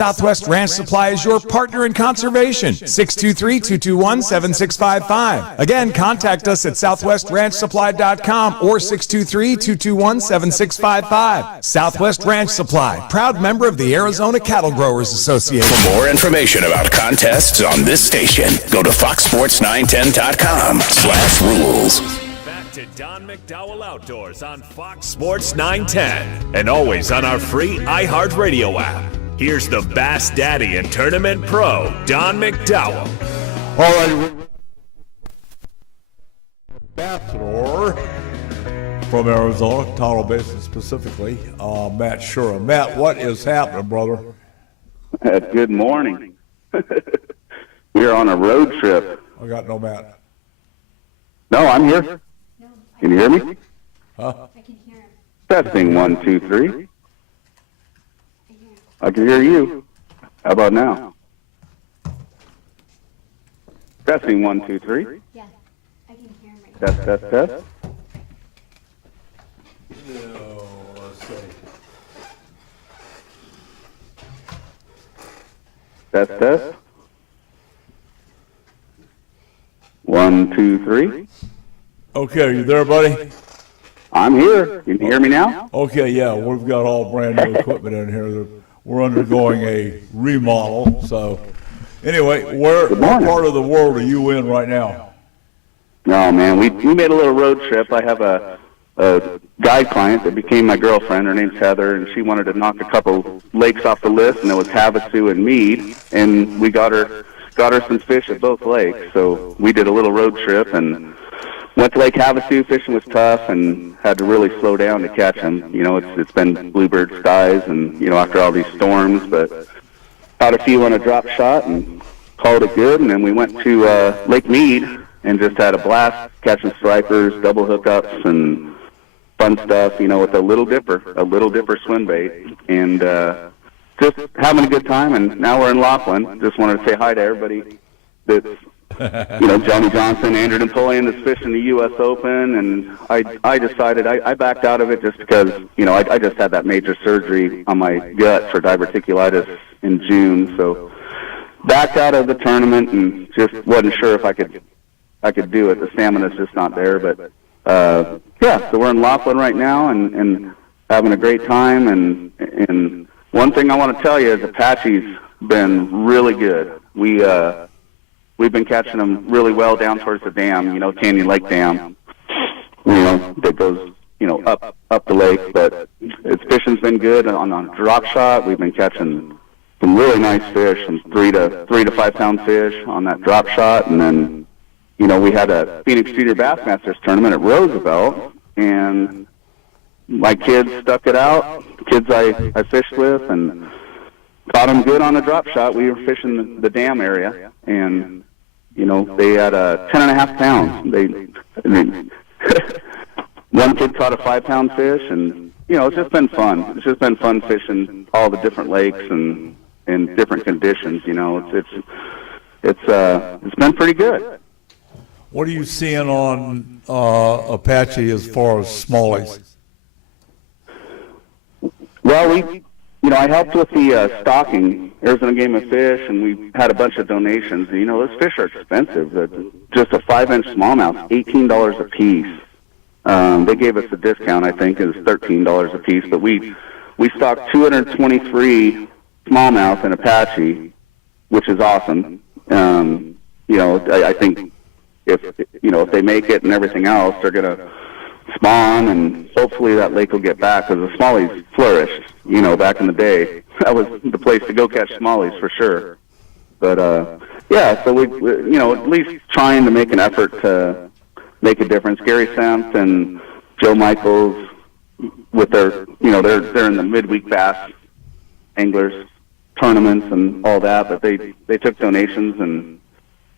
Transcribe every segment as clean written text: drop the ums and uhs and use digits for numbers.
Southwest Ranch Supply is your partner in conservation. 623-221-7655. Again, contact us at southwestranchsupply.com or 623-221-7655. Southwest Ranch Supply, proud member of the Arizona Cattle Growers Association. For more information about contests on this station, go to foxsports910.com/rules. Back to Don McDowell Outdoors on Fox Sports 910 and always on our free iHeartRadio app. Here's the Bass Daddy and Tournament Pro, Don McDowell. All right, ambassador from Arizona, Tonto Basin specifically, Matt Shura. Matt, what is happening, brother? Good morning. We're on a road trip. I got no Matt. No, I'm here. Can you hear me? Huh? I can hear him. Testing 1, 2, 3. I can hear you. How about now? Testing 1, 2, 3. Yeah, I can hear him right now. Test. Let's see. Test. 1, 2, 3. Okay, are you there, buddy? I'm here. Can you hear me now? Okay, yeah, we've got all brand new equipment in here. We're undergoing a remodel. So, anyway, what part of the world are you in right now? No, man, we made a little road trip. I have a guide client that became my girlfriend. Her name's Heather, and she wanted to knock a couple lakes off the list, and it was Havasu and Mead, and we got her some fish at both lakes. So we did a little road trip and went to Lake Havasu. Fishing was tough and had to really slow down to catch them. You know, it's been bluebird skies and, you know, after all these storms, but caught a few on a drop shot and called it good. And then we went to Lake Mead and just had a blast catching stripers, double hookups, and fun stuff, you know, with a little dipper swim bait. And just having a good time. And now we're in Laughlin. Just wanted to say hi to everybody that's, you know, Johnny Johnson, Andrew Napoleon is fishing the U.S. Open, and I decided I backed out of it just because, you know, I just had that major surgery on my gut for diverticulitis in June, so backed out of the tournament and just wasn't sure if I could do it. The stamina's just not there, but yeah. So we're in Laughlin right now and having a great time. And one thing I want to tell you is Apache's been really good. We've been catching them really well down towards the dam, you know, Canyon Lake Dam, you know, that goes, you know, up the lake. But its fishing's been good on a drop shot. We've been catching some really nice fish, some 3 to 5 pound fish on that drop shot. And then, you know, we had a Phoenix Junior Bassmasters tournament at Roosevelt, and my kids stuck it out. Kids I fished with and caught them good on a drop shot. We were fishing the dam area, and you know, they had 10.5 pounds. One kid caught a 5 pound fish, and you know, it's just been fun. It's just been fun fishing all the different lakes and in different conditions. You know, it's been pretty good. What are you seeing on Apache as far as smallies? Well, you know, I helped with the stocking, Arizona Game of Fish, and we had a bunch of donations. You know, those fish are expensive. Just a 5-inch smallmouth, $18 a piece. They gave us a discount, I think, it was $13 a piece. But we stocked 223 smallmouth in Apache, which is awesome. You know, I think if they make it and everything else, they're going to spawn, and hopefully that lake will get back, because the smallies flourished, you know, back in the day. That was the place to go catch smallies for sure. But yeah, so we you know, at least trying to make an effort to make a difference. Gary Sempt and Joe Michaels with their, you know, they're in the midweek bass anglers tournaments and all that, but they took donations, and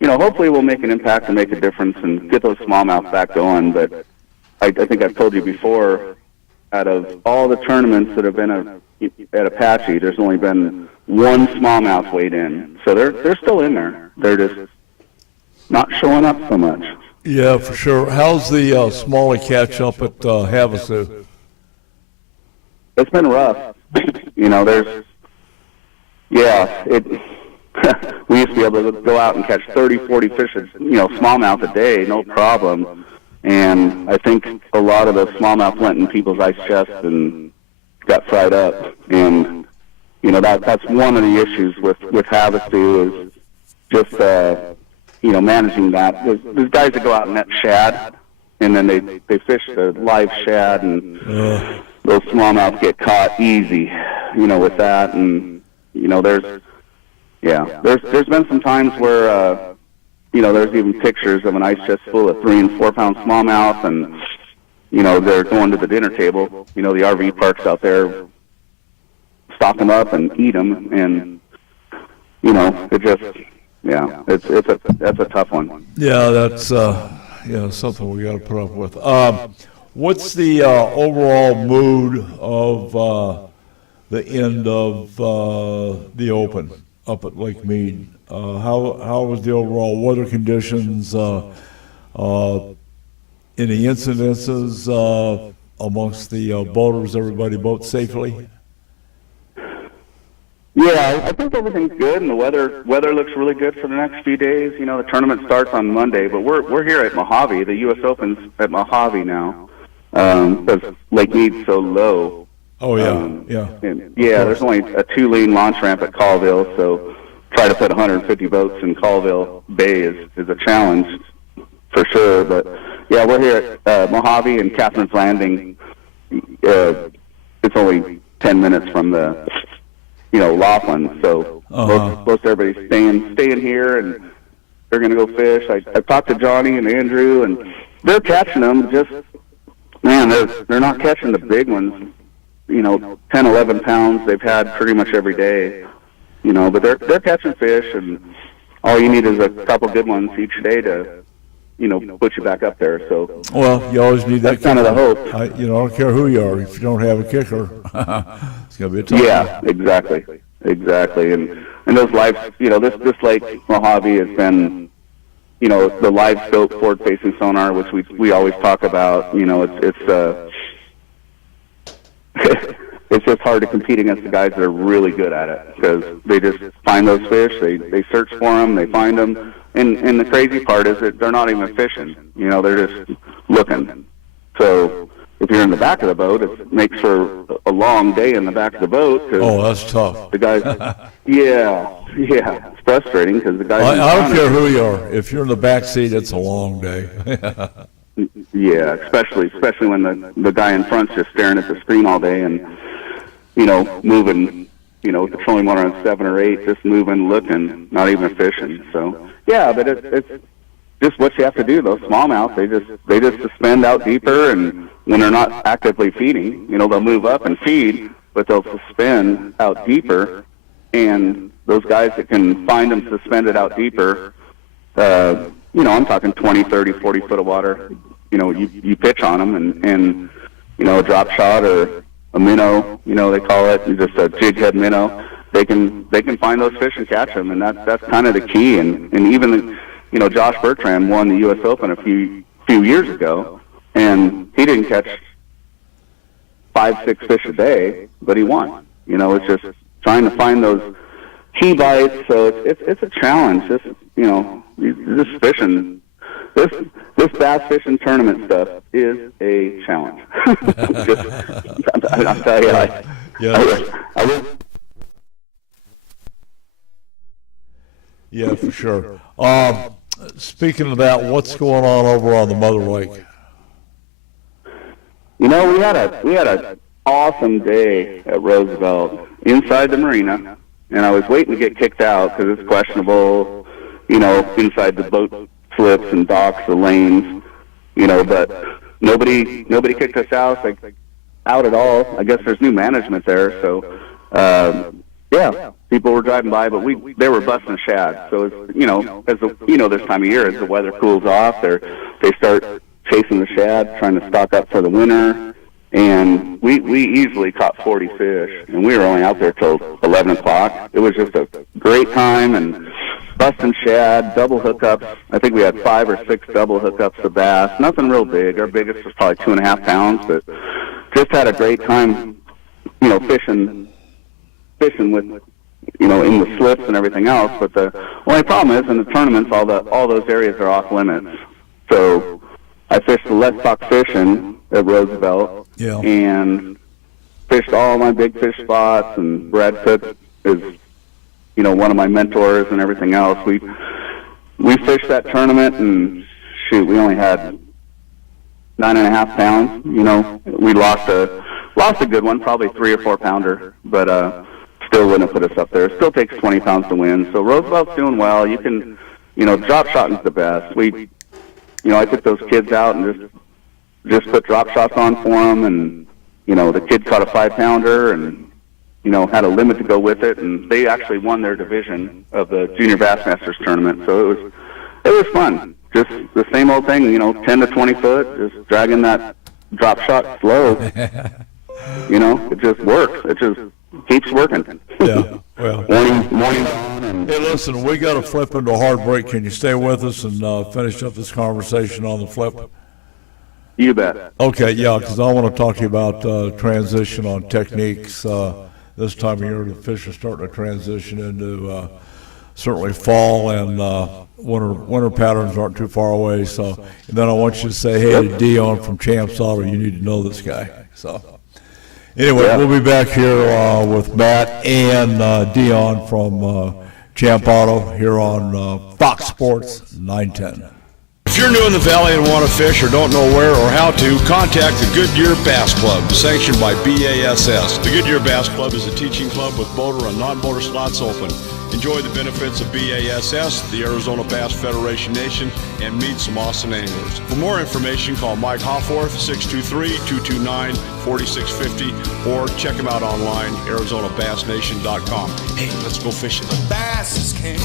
you know, hopefully we'll make an impact and make a difference and get those smallmouth back going. But I think I've told you before, out of all the tournaments that have been at Apache, there's only been one smallmouth weighed in. So they're still in there. They're just not showing up so much. Yeah, for sure. How's the smallie catch up at Havasu? It's been rough. You know, Yeah, we used to be able to go out and catch 30, 40 fish, smallmouth a day, no problem. And I think a lot of the smallmouth went in people's ice chests and got fried up. And, that's one of the issues with Havasu is just, managing that. There's guys that go out and net shad, and then they fish the live shad, and those smallmouth get caught easy, with that. And, there's been some times where, there's even pictures of an ice chest full of 3 and 4 pound smallmouth, and, they're going to the dinner table. The RV parks out there, stock them up and eat them, and, that's a tough one. Yeah, that's something we got to put up with. What's the overall mood of the end of the Open up at Lake Mead? How was the overall weather conditions? Any incidences amongst the boaters? Everybody boat safely? Yeah, I think everything's good, and the weather looks really good for the next few days. The tournament starts on Monday, but we're here at Mojave. The U.S. Open's at Mojave now because Lake Mead's so low. Oh yeah, there's only a 2-lane launch ramp at Colville, so try to put 150 boats in Colville Bay is a challenge for sure. But yeah, we're here at Mojave and Catherine's Landing. It's only 10 minutes from the Laughlin, so most everybody's staying here, and they're going to go fish. I talked to Johnny and Andrew, and they're catching them. Just they're not catching the big ones. 10, 11 pounds they've had pretty much every day. But they're catching fish, and all you need is a couple good ones each day to put you back up there. So you always need that. That's kind of the hope. I don't care who you are. If you don't have a kicker, it's going to be a tough. Yeah, exactly. And those live, this Lake Mojave has been, the live scope forward-facing sonar, which we always talk about. It's just hard to compete against the guys that are really good at it because they just find those fish, they search for them, they find them, and the crazy part is that they're not even fishing. They're just looking. So if you're in the back of the boat, it makes for a long day in the back of the boat. That's tough. The guys, it's frustrating because the guys. I don't care who you are. If you're in the back seat, it's a long day. Yeah, especially when the guy in front's just staring at the screen all day and moving, the trolling motor on 7 or 8, just moving, looking, not even fishing. So yeah, but it's just what you have to do. Those smallmouth, they just suspend out deeper, and when they're not actively feeding, they'll move up and feed, but they'll suspend out deeper. And those guys that can find them suspended out deeper, I'm talking 20, 30, 40 foot of water. You pitch on them, and a drop shot or a minnow, they call it, just a jig head minnow. They can find those fish and catch them, and that's kind of the key. And even Josh Bertrand won the U.S. Open a few years ago, and he didn't catch 5, 6 fish a day, but he won. It's just trying to find those key bites. So it's a challenge. This fishing, this bass fishing tournament stuff is a challenge. I'll tell you, I will. Yeah, for sure. Speaking of that, what's going on over on the Mother Lake? We had an awesome day at Roosevelt inside the marina, and I was waiting to get kicked out because it's questionable, inside the boat slips and docks, the lanes, but nobody kicked us out at all. I guess there's new management there, so people were driving by, but they were busting shad. So this time of year, as the weather cools off, they start chasing the shad, trying to stock up for the winter. And we easily caught 40 fish, and we were only out there till 11 o'clock. It was just a great time, and busting shad, double hookups. I think we had 5 or 6 double hookups of bass. Nothing real big. Our biggest was probably 2.5 pounds, but just had a great time, fishing with, in the slips and everything else. But the only problem is in the tournaments, all those areas are off limits. So I fished the Let's Talk Fishing at Roosevelt, and fished all my big fish spots. And Brad Cook is, one of my mentors and everything else. We fished that tournament, and shoot, we only had 9.5 pounds. We lost a good one, probably 3 or 4 pounder, but still wouldn't have put us up there. It still takes 20 pounds to win. So Roosevelt's doing well. You can, drop shotting's the best. I took those kids out and just put drop shots on for them, and the kid caught a 5 pounder and had a limit to go with it, and they actually won their division of the Junior Bassmasters tournament. So it was fun. Just the same old thing, 10 to 20 foot, just dragging that drop shot slow. It just works. It just keeps working. Yeah, well. morning on. And Hey, listen, we got to flip into a hard break. Can you stay with us and finish up this conversation on the flip? You bet. Okay, yeah, because I want to talk to you about transition on techniques. This time of year, the fish are starting to transition into certainly fall, and winter patterns aren't too far away. So, and then I want you to say, hey, to Dion from Champs Auto, you need to know this guy. So, anyway, we'll be back here with Matt and Dion from Champ Auto here on Fox Sports 910. If you're new in the valley and want to fish or don't know where or how to, contact the Goodyear Bass Club, sanctioned by BASS. The Goodyear Bass Club is a teaching club with boater and non-boater slots open. Enjoy the benefits of BASS, the Arizona Bass Federation Nation, and meet some awesome anglers. For more information, call Mike Hofforth, 623-229-4650, or check him out online, ArizonaBassNation.com. Hey, let's go fishing. Bass is king.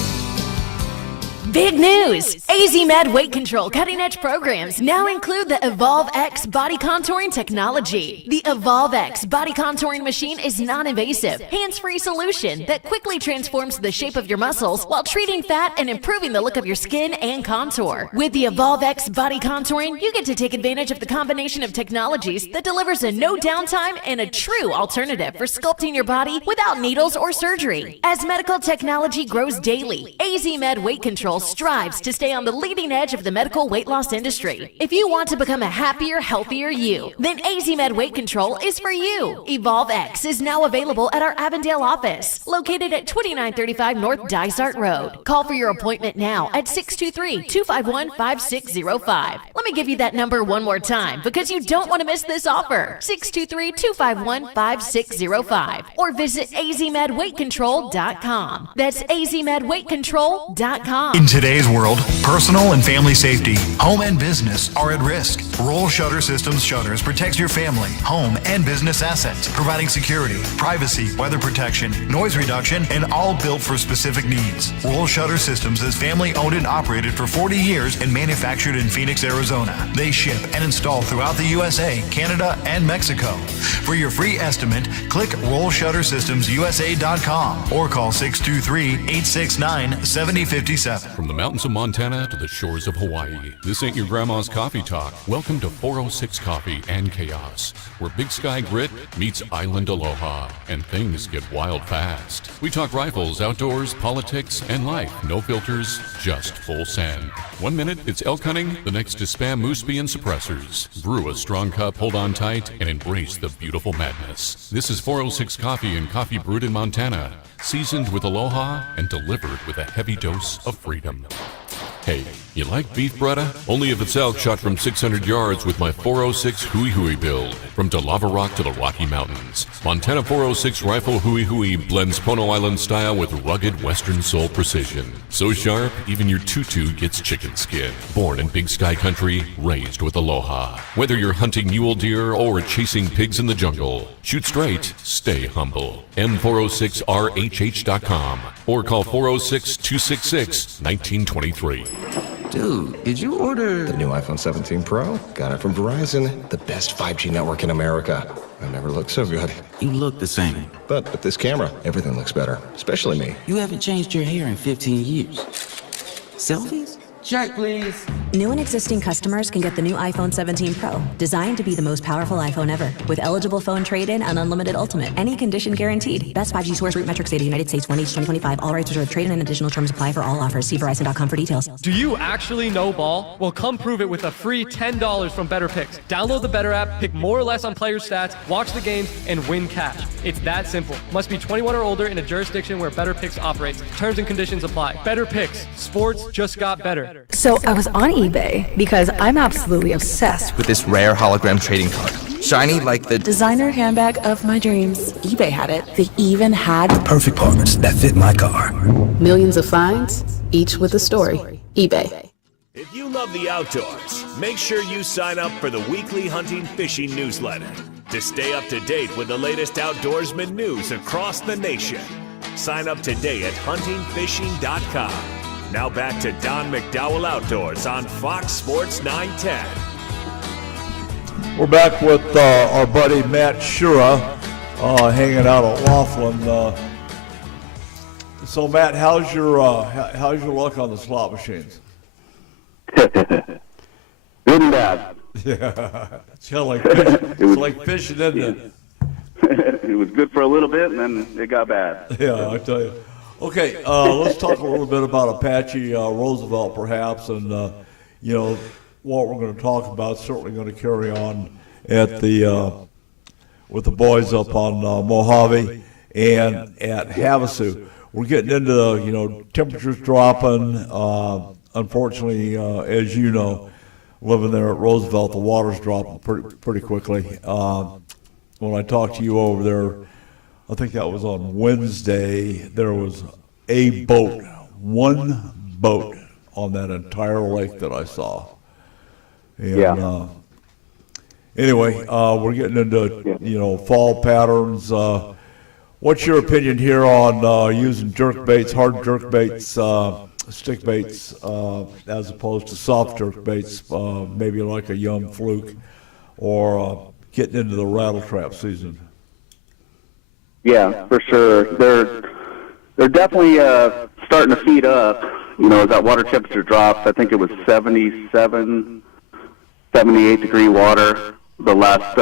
Big news! AZ Med Weight Control cutting-edge programs now include the Evolve X body contouring technology. The Evolve X body contouring machine is non-invasive, hands-free solution that quickly transforms the shape of your muscles while treating fat and improving the look of your skin and contour. With the Evolve X body contouring, you get to take advantage of the combination of technologies that delivers a no downtime and a true alternative for sculpting your body without needles or surgery. As medical technology grows daily, AZ Med Weight Control strives to stay on the leading edge of the medical weight loss industry. If you want to become a happier, healthier you, then AZ Med Weight Control is for you. Evolve X is now available at our Avondale office, located at 2935 North Dysart Road. Call for your appointment now at 623-251-5605. Let me give you that number one more time because you don't want to miss this offer. 623-251-5605, or visit azmedweightcontrol.com. That's azmedweightcontrol.com. In today's world, personal and family safety, home and business are at risk. Roll Shutter Systems Shutters protects your family, home, and business assets, providing security, privacy, weather protection, noise reduction, and all built for specific needs. Roll Shutter Systems is family owned and operated for 40 years and manufactured in Phoenix, Arizona. They ship and install throughout the USA, Canada, and Mexico. For your free estimate, click RollShutterSystemsUSA.com or call 623-869-7057. From the mountains of Montana to the shores of Hawaii, this ain't your grandma's coffee talk. Welcome to 406 Coffee and Chaos, where Big Sky Grit meets Island Aloha, and things get wild fast. We talk rifles, outdoors, politics, and life. No filters, just full send. 1 minute, it's elk hunting. The next is spam moose bee and suppressors. Brew a strong cup, hold on tight, and embrace the beautiful madness. This is 406 Coffee and coffee brewed in Montana, seasoned with aloha and delivered with a heavy dose of freedom. Hey, you like beef bretta? Only if it's elk shot from 600 yards with my 406 Hui Hui build. From Lava Rock to the Rocky Mountains, Montana 406 Rifle Hui Hui blends Pono Island style with rugged Western Soul precision. So sharp, even your tutu gets chicken skin. Born in Big Sky Country, raised with aloha. Whether you're hunting mule deer or chasing pigs in the jungle, shoot straight, stay humble. M406RHH.com or call 406-266-1923. Dude, did you order the new iPhone 17 Pro? Got it from Verizon, the best 5G network in America. I never looked so good. You look the same. But with this camera, everything looks better, especially me. You haven't changed your hair in 15 years. Selfies? Check, please. New and existing customers can get the new iPhone 17 Pro, designed to be the most powerful iPhone ever, with eligible phone trade-in and unlimited ultimate. Any condition guaranteed. Best 5G source root metrics data, United States 1H 2025. All rights reserved. Trade-in and additional terms apply for all offers. See Verizon.com for details. Do you actually know ball? Well, come prove it with a free $10 from Better Picks. Download the Better app, pick more or less on player stats, watch the games, and win cash. It's that simple. Must be 21 or older in a jurisdiction where Better Picks operates. Terms and conditions apply. Better Picks. Sports just got better. So I was on eBay because I'm absolutely obsessed with this rare hologram trading card. Shiny like the designer handbag of my dreams. eBay had it. They even had the perfect parts that fit my car. Millions of finds, each with a story. eBay. If you love the outdoors, make sure you sign up for the weekly hunting fishing newsletter to stay up to date with the latest outdoorsman news across the nation. Sign up today at huntingfishing.com. Now back to Don McDowell Outdoors on Fox Sports 910. We're back with our buddy Matt Shura, hanging out at Laughlin. So Matt, how's your luck on the slot machines? Good and bad. Yeah, it's kind of like fishing. It's like fishing, isn't it? It was good for a little bit, and then it got bad. Yeah, I tell you. Okay, let's talk a little bit about Apache Roosevelt, perhaps, and what we're going to talk about. Certainly going to carry on at the with the boys up on Mojave and at Havasu. We're getting into temperatures dropping. Unfortunately, as you know, living there at Roosevelt, the water's dropping pretty quickly. When I talked to you over there, I think that was on Wednesday, there was one boat on that entire lake that I saw. And, anyway, we're getting into, fall patterns. What's your opinion here on using jerk baits, hard jerk baits, stick baits, as opposed to soft jerk baits, maybe like a young fluke, or getting into the rattle trap season? Yeah, for sure. They're definitely starting to feed up. As that water temperature drops, I think it was 77, 78 degree water the last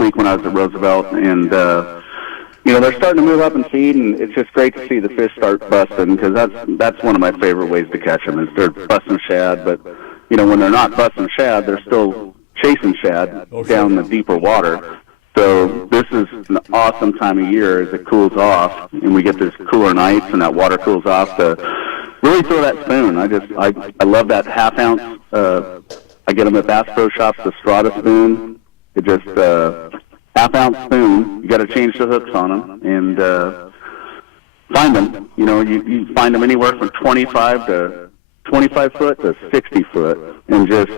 week when I was at Roosevelt, and they're starting to move up and feed, and it's just great to see the fish start busting, because that's one of my favorite ways to catch them is they're busting shad. But when they're not busting shad, they're still chasing shad down the deeper water. So this is an awesome time of year as it cools off, and we get these cooler nights, and that water cools off to really throw that spoon. I love that half ounce. I get them at Bass Pro Shops, the Strata spoon. It just half ounce spoon. You got to change the hooks on them and find them. You find them anywhere from 25 foot to 60 foot, and just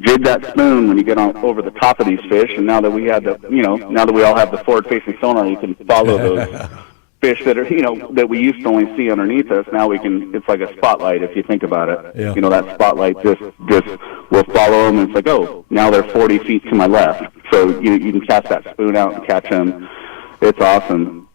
jig that spoon when you get on over the top of these fish. And now that we have now that we all have the forward-facing sonar, you can follow those fish that are, that we used to only see underneath us. Now it's like a spotlight if you think about it. Yeah. That spotlight just will follow them, and it's like, oh, now they're 40 feet to my left. So you can cast that spoon out and catch them. It's awesome,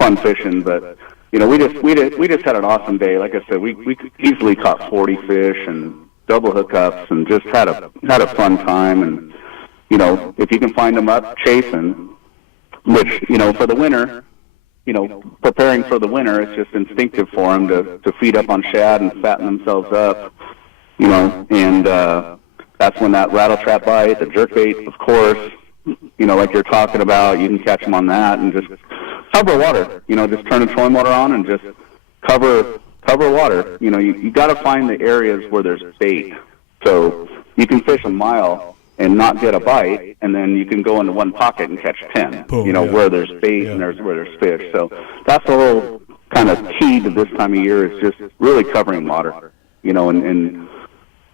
fun fishing. But we just had an awesome day. Like I said, we easily caught 40 fish and double hookups, and just had a fun time. And if you can find them up chasing, which for the winter, preparing for the winter, it's just instinctive for them to feed up on shad and fatten themselves up, and that's when that rattle trap bite, the jerk bait, of course, like you're talking about, you can catch them on that, and just cover water, just turn the trolling motor on and just cover water. You got to find the areas where there's bait. So you can fish a mile and not get a bite, and then you can go into one pocket and catch 10. Boom, where there's bait and where there's fish. So that's the whole kind of key to this time of year, is just really covering water.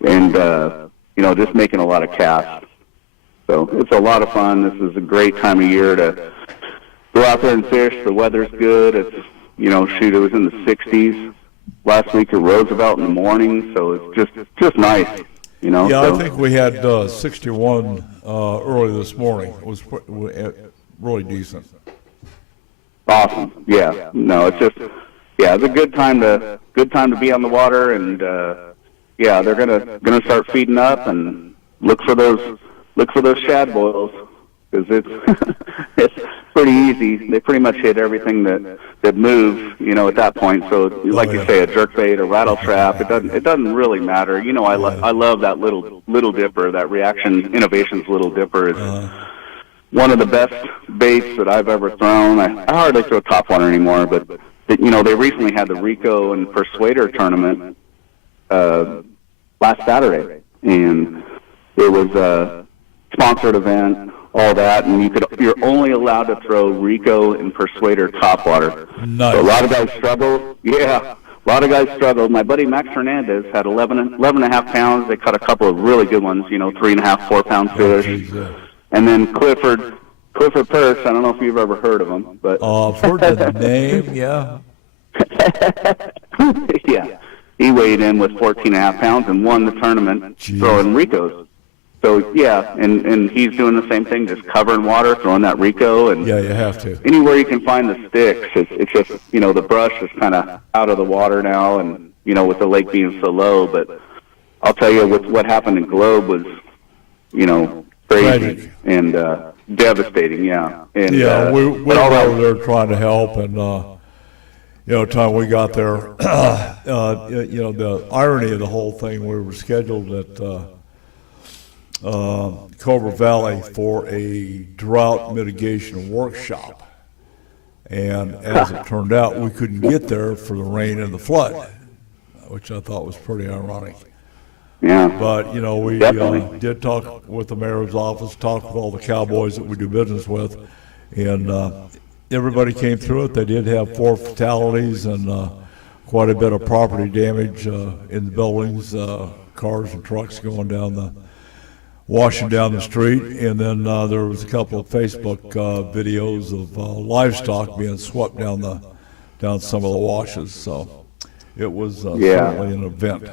And just making a lot of casts. So it's a lot of fun. This is a great time of year to go out there and fish. The weather's good. It's it was in the 60s last week at Roosevelt in the morning, so it's just nice. Yeah, so. I think we had 61 early this morning. It was really decent. Awesome. Yeah. No, it's a good time to good time to be on the water, and yeah, they're gonna start feeding up and look for those shad boils, because it's it's pretty easy. They pretty much hit everything that moves, you know, at that point. So like you say, a jerkbait, a rattle trap, it doesn't really matter. You know, I love that little dipper. That Reaction Innovations Little Dipper is one of the best baits that I've ever thrown. I hardly throw topwater anymore, but you know, they recently had the Rico and Persuader tournament last Saturday, and it was a sponsored event, all that, and you're only allowed to throw Rico and Persuader topwater. Nice. So a lot of guys struggle. Yeah, a lot of guys struggled. My buddy Max Hernandez had 11 and a half pounds. They caught a couple of really good ones, you know, 3.5, 4 pound fish. And then Clifford Perks, I don't know if you've ever heard of him, but I've heard the name, yeah. Yeah, he weighed in with 14.5 pounds and won the tournament throwing Ricos. So yeah, and he's doing the same thing, just covering water, throwing that Rico, and yeah, you have to. Anywhere you can find the sticks, it's just, you know, the brush is kind of out of the water now, and you know, with the lake being so low. But I'll tell you, what happened in Globe was, you know, crazy and devastating. Yeah, and yeah, we were over there trying to help, and you know, time we got there, you know, the irony of the whole thing, we were scheduled at Cobra Valley for a drought mitigation workshop, and as it turned out, we couldn't get there for the rain and the flood, which I thought was pretty ironic. Yeah. But, you know, we did talk with the mayor's office, talked with all the cowboys that we do business with, and everybody came through it. They did have 4 fatalities and quite a bit of property damage in the buildings, cars and trucks going down washing down the street. And then there was a couple of Facebook videos of livestock being swept down some of the washes. So it was certainly an event.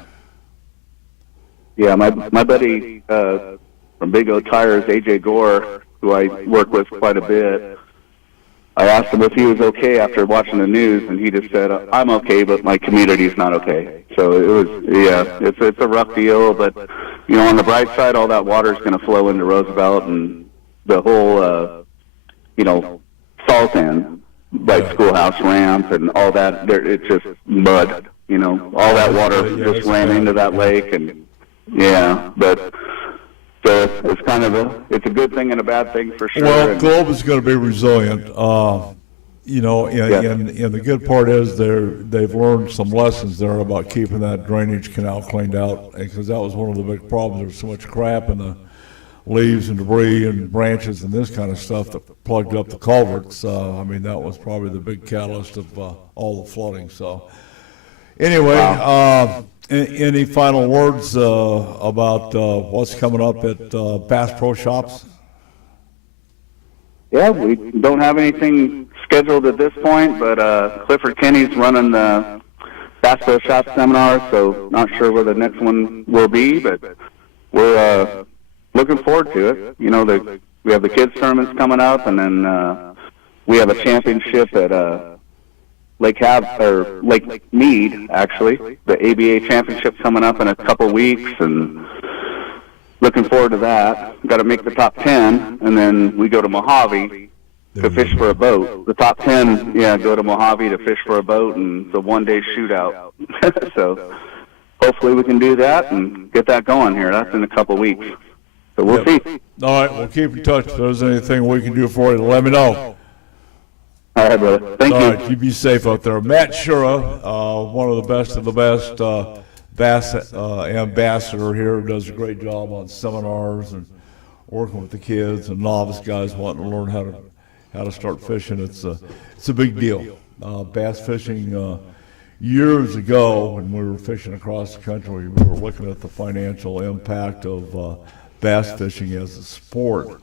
Yeah, my buddy from Big O Tires, AJ Gore, who I work with quite a bit, I asked him if he was okay after watching the news, and he just said, "I'm okay, but my community's not okay." So it was, yeah, it's a rough deal, but you know, on the bright side, all that water is going to flow into Roosevelt, and the whole, you know, Saltan, like Schoolhouse Ramp and all that. It's just mud, you know. All that water just ran into that lake, and yeah, but. So it's kind of it's a good thing and a bad thing for sure. Well, Globe is going to be resilient, you know, and the good part is they've learned some lessons there about keeping that drainage canal cleaned out, because that was one of the big problems. There was so much crap in the leaves and debris and branches and this kind of stuff that plugged up the culverts. I mean, that was probably the big catalyst of all the flooding. So anyway, any final words about what's coming up at Bass Pro Shops? Yeah, we don't have anything scheduled at this point, but Clifford Kenny's running the Bass Pro Shops seminar, so not sure where the next one will be, but we're looking forward to it. You know, we have the kids tournaments coming up, and then we have a championship at Lake Mead, actually, the ABA championship coming up in a couple weeks, and looking forward to that. Got to make the top 10, and then we go to Mojave to fish for a boat. The top 10, go to Mojave to fish for a boat, and the one-day shootout. So hopefully we can do that and get that going here. That's in a couple weeks. So we'll see. All right, we'll keep in touch. If there's anything we can do for you, let me know. All right, brother. Thank you. All right, you be safe out there. Matt Shura, one of the best bass ambassador here, does a great job on seminars and working with the kids and novice guys wanting to learn how to start fishing. It's a big deal. Bass fishing, years ago when we were fishing across the country, we were looking at the financial impact of bass fishing as a sport.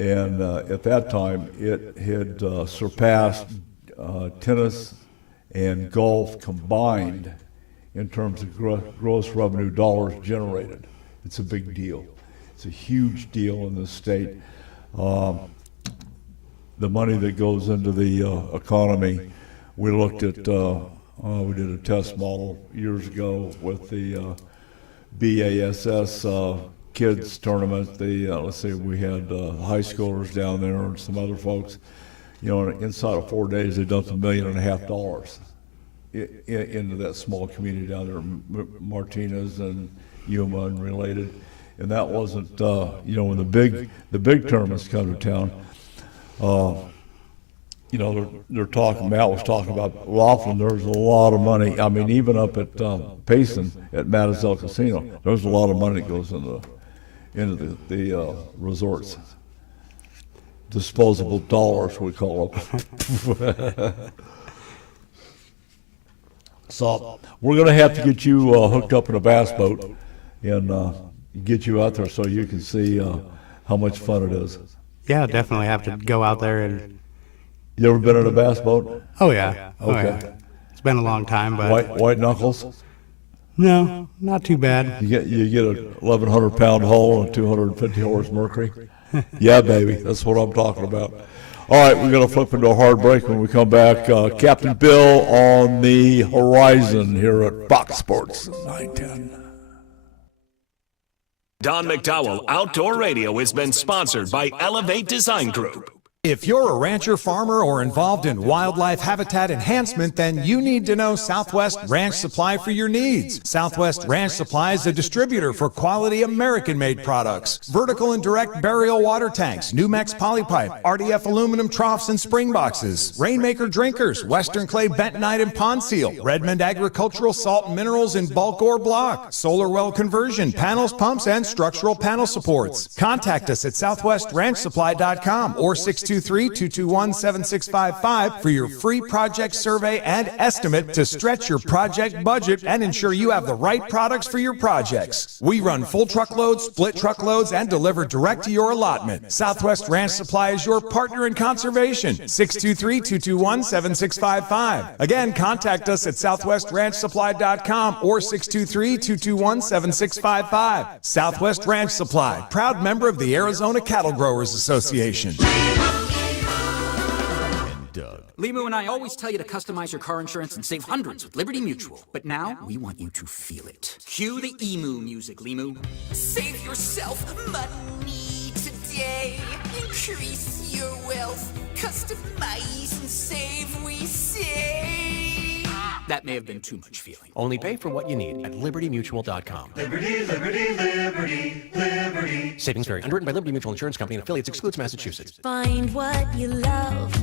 And at that time, it had surpassed tennis and golf combined in terms of gross revenue dollars generated. It's a big deal. It's a huge deal in this state. The money that goes into the economy, we looked at We did a test model years ago with the BASS kids tournament. Let's say we had high schoolers down there and some other folks. You know, inside of 4 days, they dumped $1.5 million into that small community down there, Martinez and Yuma and related. And that wasn't, you know, when the big tournaments come to town. You know, they're talking. Matt was talking about Laughlin. There's a lot of money. I mean, even up at Payson at Madisel Casino, there's a lot of money that goes into the resorts. Disposable dollars, we call them. So we're going to have to get you hooked up in a bass boat and get you out there so you can see how much fun it is. Yeah, definitely have to go out there and. You ever been in a bass boat? Oh yeah. Okay. Oh, yeah. It's been a long time, but white knuckles? No, not too bad. You get a 1,100 pound hull and a 250 horse Mercury. Yeah, baby, that's what I'm talking about. All right, we're going to flip into a hard break when we come back. Captain Bill on the horizon here at Fox Sports 910. Don McDowell Outdoor Radio has been sponsored by Elevate Design Group. If you're a rancher, farmer, or involved in wildlife habitat enhancement, then you need to know Southwest Ranch Supply for your needs. Southwest Ranch Supply is a distributor for quality American-made products. Vertical and direct burial water tanks, Numex polypipe, RDF aluminum troughs and spring boxes, Rainmaker drinkers, Western clay bentonite and pond seal, Redmond agricultural salt and minerals in bulk or block, solar well conversion, panels, pumps, and structural panel supports. Contact us at southwestranchsupply.com or 623-221-7655 for your free project survey and estimate to stretch your project budget and ensure you have the right products for your projects. We run full truckloads, split truckloads, and deliver direct to your allotment. Southwest Ranch Supply is your partner in conservation. 623-221-7655. Again, contact us at southwestranchsupply.com or 623-221-7655. Southwest Ranch Supply, proud member of the Arizona Cattle Growers Association. Limu and I always tell you to customize your car insurance and save hundreds with Liberty Mutual. But now, we want you to feel it. Cue the emu music, Limu. Save yourself money today. Increase your wealth. Customize and save, we say. That may have been too much feeling. Only pay for what you need at libertymutual.com. Liberty, liberty, liberty, liberty. Savings vary. Underwritten by Liberty Mutual Insurance Company and affiliates. Excludes Massachusetts. Find what you love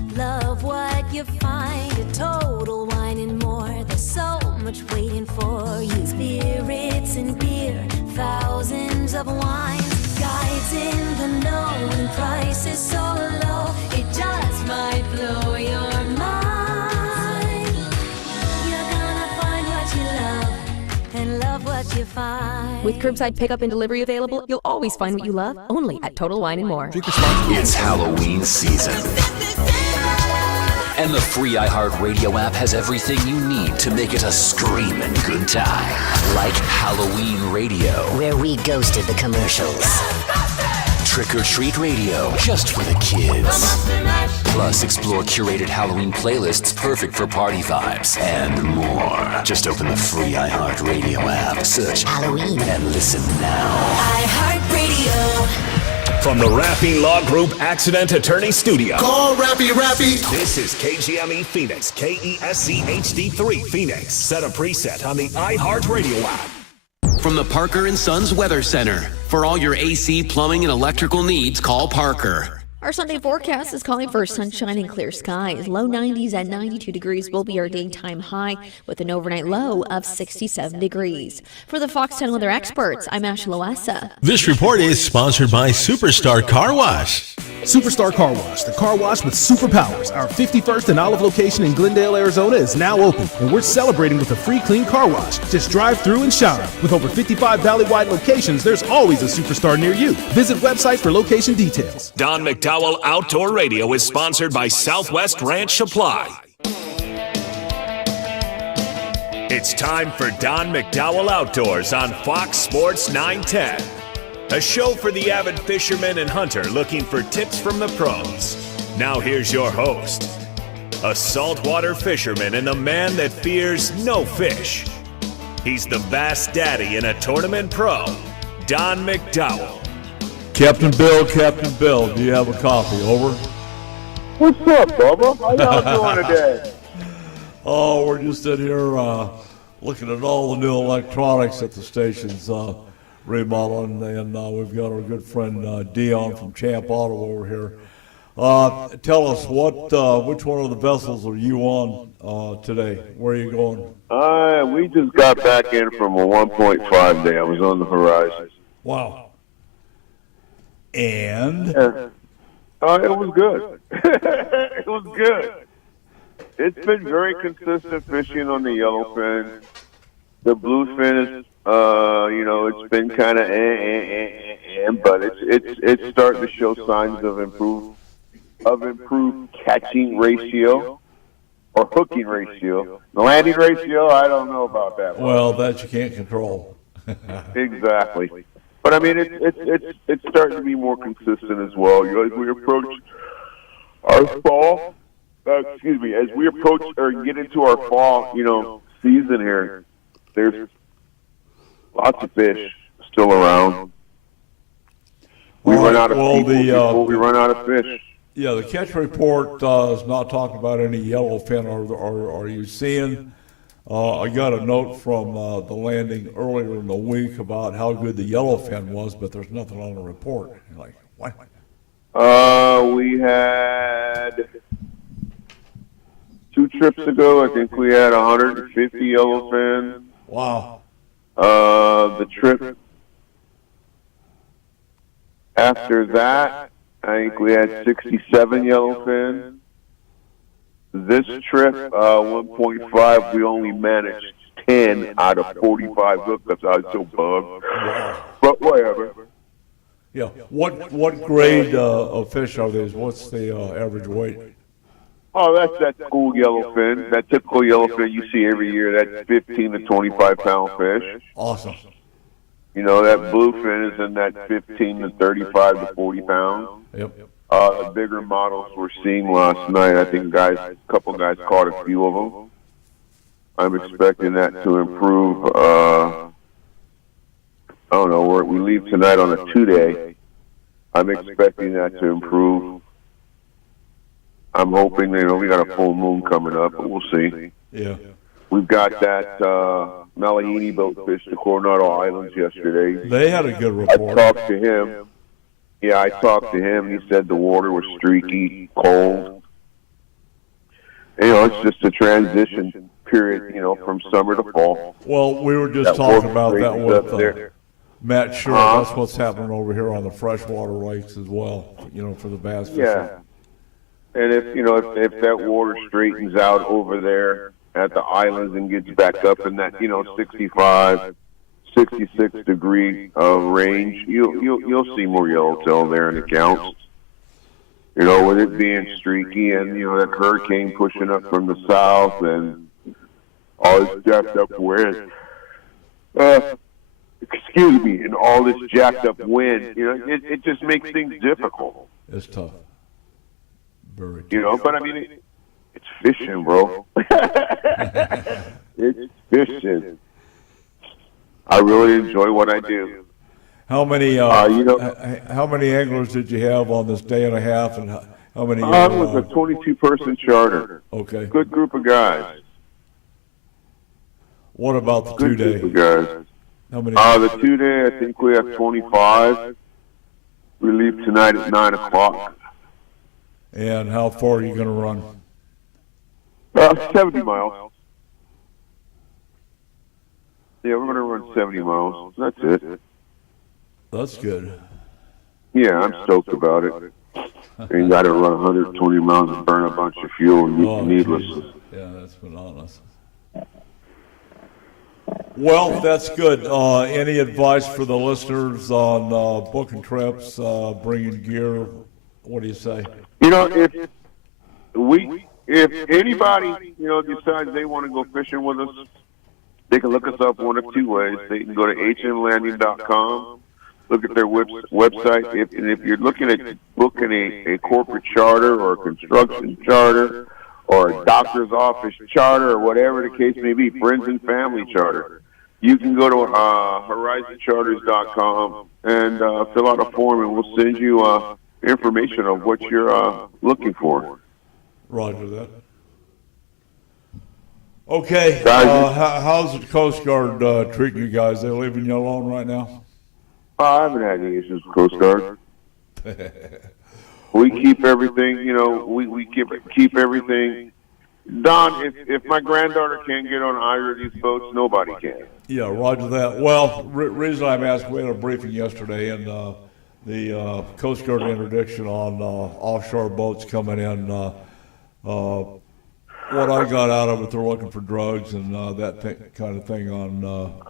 what you find. A Total Wine and More. There's so much waiting for you. Spirits and beer, thousands of wines. Guides in the know and prices so low. It just might blow your mind. And love what you find. With curbside pickup and delivery available, you'll always find what you love, only at Total Wine & More. It's Halloween season. And the free iHeartRadio app has everything you need to make it a screaming good time. Like Halloween Radio, where we ghosted the commercials. Trick or Treat Radio, just for the kids. Plus, explore curated Halloween playlists perfect for party vibes and more. Just open the free iHeartRadio app, search Halloween, and listen now. iHeartRadio. From the Rappy Law Group Accident Attorney Studio. Call Rappy. This is KGME Phoenix, KESC HD3 Phoenix. Set a preset on the iHeartRadio app. From the Parker & Sons Weather Center. For all your AC, plumbing, and electrical needs, call Parker. Our Sunday forecast is calling for sunshine and clear skies. Low 90s at 92 degrees will be our daytime high with an overnight low of 67 degrees. For the Fox 10 weather experts, I'm Ash Loessa. This report is sponsored by Superstar Car Wash. Superstar Car Wash, the car wash with superpowers. Our 51st and Olive location in Glendale, Arizona is now open, and we're celebrating with a free clean car wash. Just drive through and shine. With over 55 valley-wide locations, there's always a Superstar near you. Visit website for location details. Don McDowell Outdoor Radio is sponsored by Southwest Ranch Supply. It's time for Don McDowell Outdoors on Fox Sports 910. A show for the avid fisherman and hunter looking for tips from the pros. Now here's your host, a saltwater fisherman and the man that fears no fish. He's the Bass Daddy and a tournament pro, Don McDowell. Captain Bill, do you have a copy? Over. What's up, Bubba? How y'all doing today? Oh, we're just in here looking at all the new electronics at the station's remodeling, and we've got our good friend Dion from Champ Auto over here. Tell us, which one of the vessels are you on today? Where are you going? We just got back in from a 1.5 day. I was on the Horizon. Wow. And? It was good. It was good. It's been very consistent fishing on the yellowfin. The bluefin is, it's been kind of but it's starting to show signs of improved catching ratio or hooking ratio. The landing ratio, I don't know about that. Well, that you can't control. Exactly. But I mean, it's starting to be more consistent as well. As we approach our fall, as we approach or get into our fall, season here, there's lots of fish still around. We run out of people before we run out of fish. Yeah, the catch report is not talking about any yellowfin. Are you seeing? I got a note from the landing earlier in the week about how good the yellowfin was, but there's nothing on the report. You're like, what? We had 2 trips ago. I think we had 150 yellowfin. Wow. The trip after that, I think we had 67 yellowfin. This trip, 1.5, we only managed 10 out of 45 hookups. I was so bugged. But whatever. Yeah. What grade of fish are these? What's the average weight? Oh, that's that school yellowfin, that typical yellowfin you see every year. That's 15 to 25 pound fish. Awesome. That bluefin is in that 15 to 35 to 40 pounds. Yep. The bigger models we're seeing last night, I think a couple guys caught a few of them. I'm expecting that to improve. I don't know, we leave tonight on a 2-day. I'm expecting that to improve. I'm hoping, we got a full moon coming up, but we'll see. Yeah. We've got that Malahini boat fished the Coronado Islands yesterday. They had a good report. I talked to him. Yeah, I talked to him. He said the water was streaky, cold. It's just a transition period, from summer to fall. Well, we were just talking about that with Matt Shore. That's what's happening over here on the freshwater lakes as well, for the bass fishing. Yeah. And if that water straightens out over there at the islands and gets back up in that, 65, 66 degree range, you'll see more yellowtail there in the counts. With it being streaky and, that hurricane pushing up from the south and all this jacked up wind. And all this jacked up wind, it just makes things difficult. It's tough. Very tough. But I mean, it's fishing, bro. It's fishing. I really enjoy what I do. How many how many anglers did you have on this day and a half, and how many? It was a 22-person charter. Okay. Good group of guys. What about the 2-day? Good group of guys. How many? The 2-day, I think we have 25. We leave tonight at 9 o'clock. And how far are you going to run? 70 miles. Yeah, we're going to run 70 miles. That's it. That's good. Yeah, I'm stoked about it. You got to run 120 miles and burn a bunch of fuel needless. Jesus. Yeah, that's bananas. Well, that's good. Any advice for the listeners on booking trips, bringing gear? What do you say? If anybody, decides they want to go fishing with us, they can look us up one of 2 ways. They can go to hmlanding.com, look at their website. If you're looking at booking a corporate charter or a construction charter or a doctor's office charter or whatever the case may be, friends and family charter, you can go to horizoncharters.com and fill out a form, and we'll send you information of what you're looking for. Roger that. Okay, how's the Coast Guard treating you guys? They leaving you alone right now? I haven't had any issues with Coast Guard. We keep everything, you know, we keep everything. Don, if my granddaughter can't get on either of these boats, nobody can. Yeah, roger that. Well, reason I'm asking, we had a briefing yesterday, and the Coast Guard interdiction on offshore boats coming in. What I got out of it, they're looking for drugs and that kind of thing on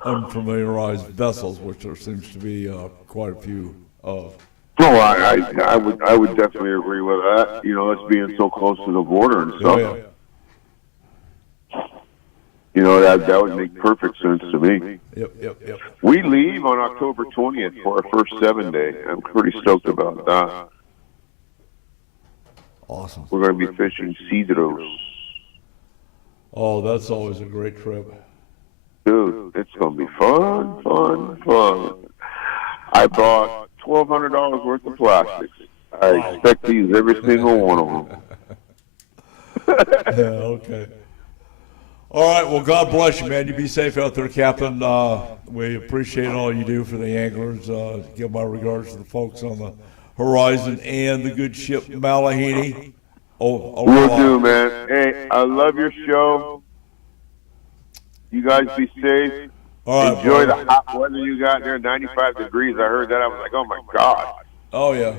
unfamiliarized vessels, which there seems to be quite a few of. No, I would definitely agree with that. You know, us being so close to the border and stuff. Oh, yeah. You know, that would make perfect sense to me. Yep. We leave on October 20th for our first 7-day. I'm pretty stoked about that. Awesome. We're going to be fishing cedros. Oh, that's always a great trip. Dude, it's going to be fun. I bought $1,200 worth of plastics. I expect to use every single one of them. Yeah, okay. All right, well, God bless you, man. You be safe out there, Captain. We appreciate all you do for the anglers. Give my regards to the folks on the Horizon and the good ship Malahini. Will do, man. Hey, I love your show. You guys be safe. All right, enjoy the hot weather you got there, 95 degrees. I heard that. I was like, oh, my God. Oh, yeah.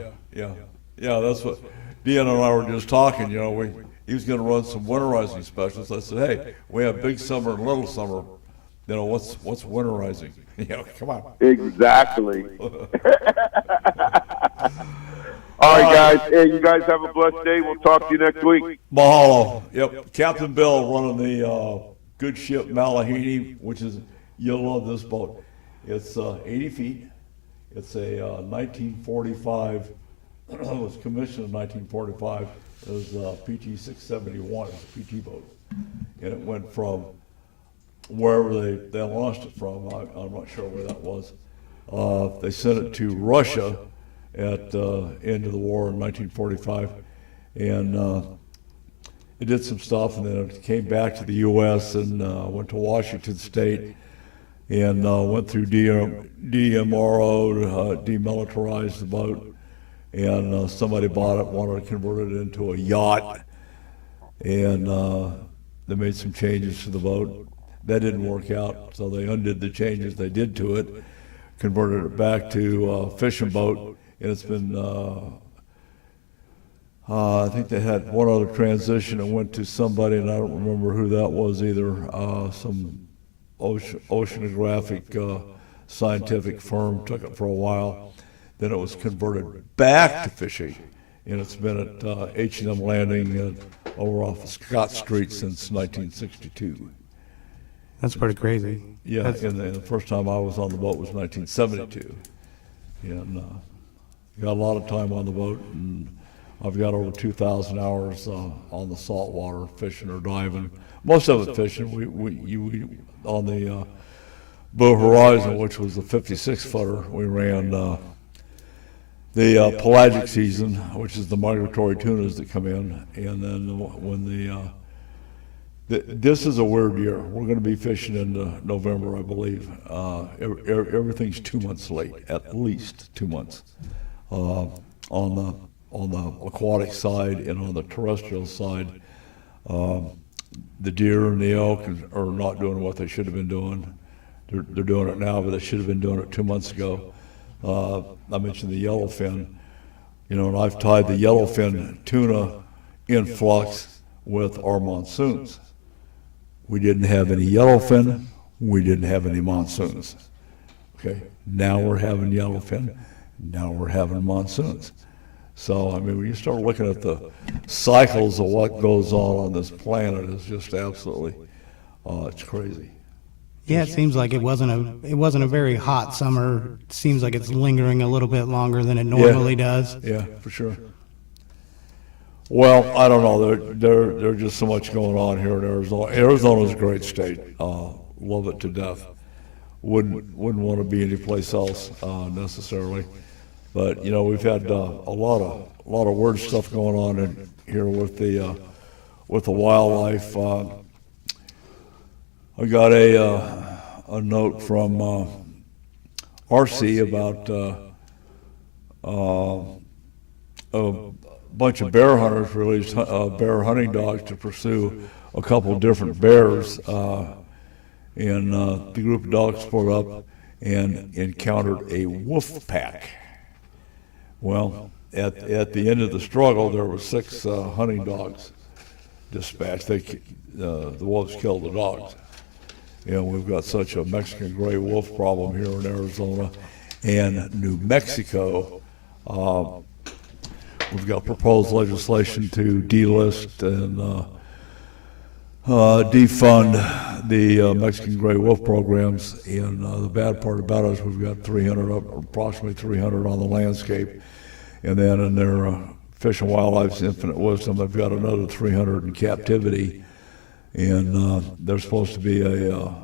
That's what Deanna and I were just talking. You know, he was going to run some winterizing specials. I said, hey, we have big summer and little summer. You know, what's winterizing? You know, come on. Exactly. All right, guys. Hey, you guys have a blessed day. We'll talk to you next week. Mahalo. Yep. Captain Bill running the good ship Malahini, which is, you'll love this boat. It's 80 feet. It's a 1945, it was commissioned in 1945. It was PT 671, it's a PT boat. And it went from wherever they launched it from, I'm not sure where that was. They sent it to Russia at end of the war in 1945, and it did some stuff, and then it came back to the U.S. and went to Washington State, and went through DMRO, demilitarized the boat, and somebody bought it, wanted to convert it into a yacht, and they made some changes to the boat. That didn't work out, so they undid the changes they did to it, converted it back to a fishing boat, and it's been, I think they had one other transition and went to somebody, and I don't remember who that was either, some oceanographic scientific firm took it for a while. Then it was converted back to fishing, and it's been at H&M Landing over off of Scott Street since 1962. That's pretty crazy. Yeah, and the first time I was on the boat was 1972. And got a lot of time on the boat, and I've got over 2,000 hours on the saltwater, fishing or diving. Most of it fishing. We on the Blue Horizon, which was the 56-footer, we ran the pelagic season, which is the migratory tunas that come in, and then when this is a weird year. We're going to be fishing in November, I believe. Everything's 2 months late, at least 2 months, on the aquatic side, and on the terrestrial side. The deer and the elk are not doing what they should have been doing. They're doing it now, but they should have been doing it 2 months ago. I mentioned the yellowfin, and I've tied the yellowfin tuna influx with our monsoons. We didn't have any yellowfin, we didn't have any monsoons. Okay, now we're having yellowfin, now we're having monsoons. So, I mean, when you start looking at the cycles of what goes on this planet, it's just absolutely, it's crazy. Yeah, it seems like it wasn't a very hot summer. It seems like it's lingering a little bit longer than it normally does. Yeah, for sure. Well, I don't know. There's just so much going on here in Arizona. Arizona's a great state. Love it to death. Wouldn't want to be anyplace else necessarily. But we've had a lot of weird stuff going on in here with the wildlife. I got a note from RC about a bunch of bear hunters released bear hunting dogs to pursue a couple of different bears, and the group of dogs split up and encountered a wolf pack. Well, at the end of the struggle, there were 6 hunting dogs dispatched. The wolves killed the dogs. We've got such a Mexican gray wolf problem here in Arizona and New Mexico. We've got proposed legislation to delist and defund the Mexican gray wolf programs. And the bad part about it is we've got approximately 300 on the landscape. And then in their Fish and Wildlife's infinite wisdom, they've got another 300 in captivity. And there's supposed to be a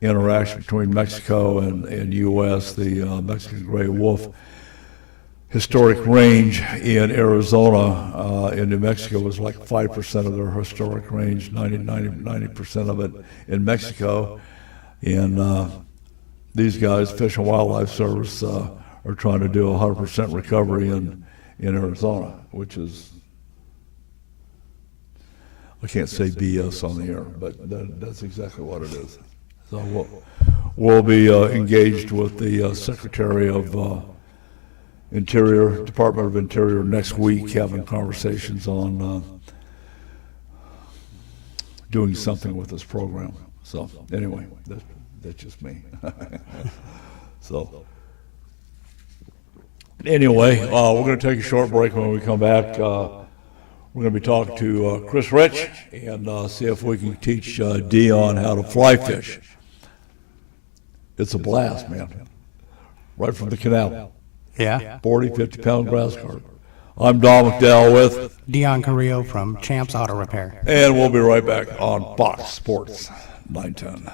interaction between Mexico and U.S. The Mexican gray wolf historic range in Arizona, in New Mexico was like 5% of their historic range, 90% of it in Mexico. And these guys, Fish and Wildlife Service, are trying to do 100% recovery in Arizona, which is, I can't say BS on the air, but that's exactly what it is. So we'll be engaged with the Secretary of Department of Interior next week, having conversations on doing something with this program. So anyway, that's just me. So anyway, we're going to take a short break. When we come back, we're going to be talking to Chris Rich and see if we can teach Dion how to fly fish. It's a blast, man. Right from the canal. Yeah. 40, 50-pound grass carp. I'm Don McDowell with Dion Carrillo from Champs Auto Repair. And we'll be right back on Fox Sports 910.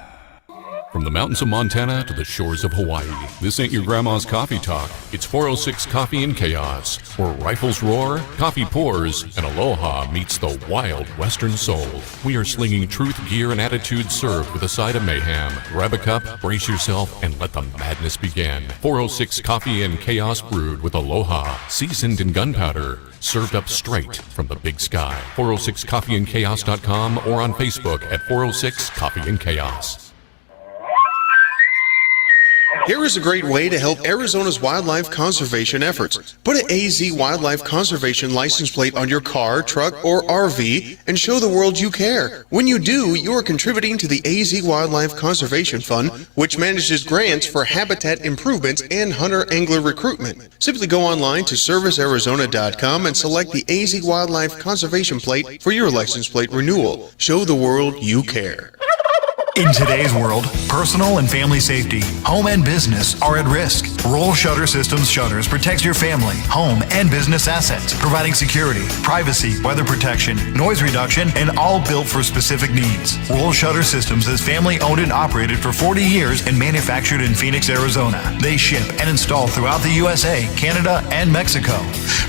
From the mountains of Montana to the shores of Hawaii, this ain't your grandma's coffee talk. It's 406 Coffee and Chaos, where rifles roar, coffee pours, and aloha meets the wild western soul. We are slinging truth, gear, and attitude served with a side of mayhem. Grab a cup, brace yourself, and let the madness begin. 406 Coffee and Chaos brewed with aloha, seasoned in gunpowder, served up straight from the big sky. 406coffeeandchaos.com or on Facebook at 406 Coffee and Chaos. Here is a great way to help Arizona's wildlife conservation efforts. Put an AZ Wildlife Conservation license plate on your car, truck, or RV and show the world you care. When you do, you are contributing to the AZ Wildlife Conservation Fund, which manages grants for habitat improvements and hunter-angler recruitment. Simply go online to servicearizona.com and select the AZ Wildlife Conservation plate for your license plate renewal. Show the world you care. In today's world, personal and family safety, home and business are at risk. Roll Shutter Systems shutters protects your family, home, and business assets, providing security, privacy, weather protection, noise reduction, and all built for specific needs. Roll Shutter Systems is family owned and operated for 40 years and manufactured in Phoenix, Arizona. They ship and install throughout the USA, Canada, and Mexico.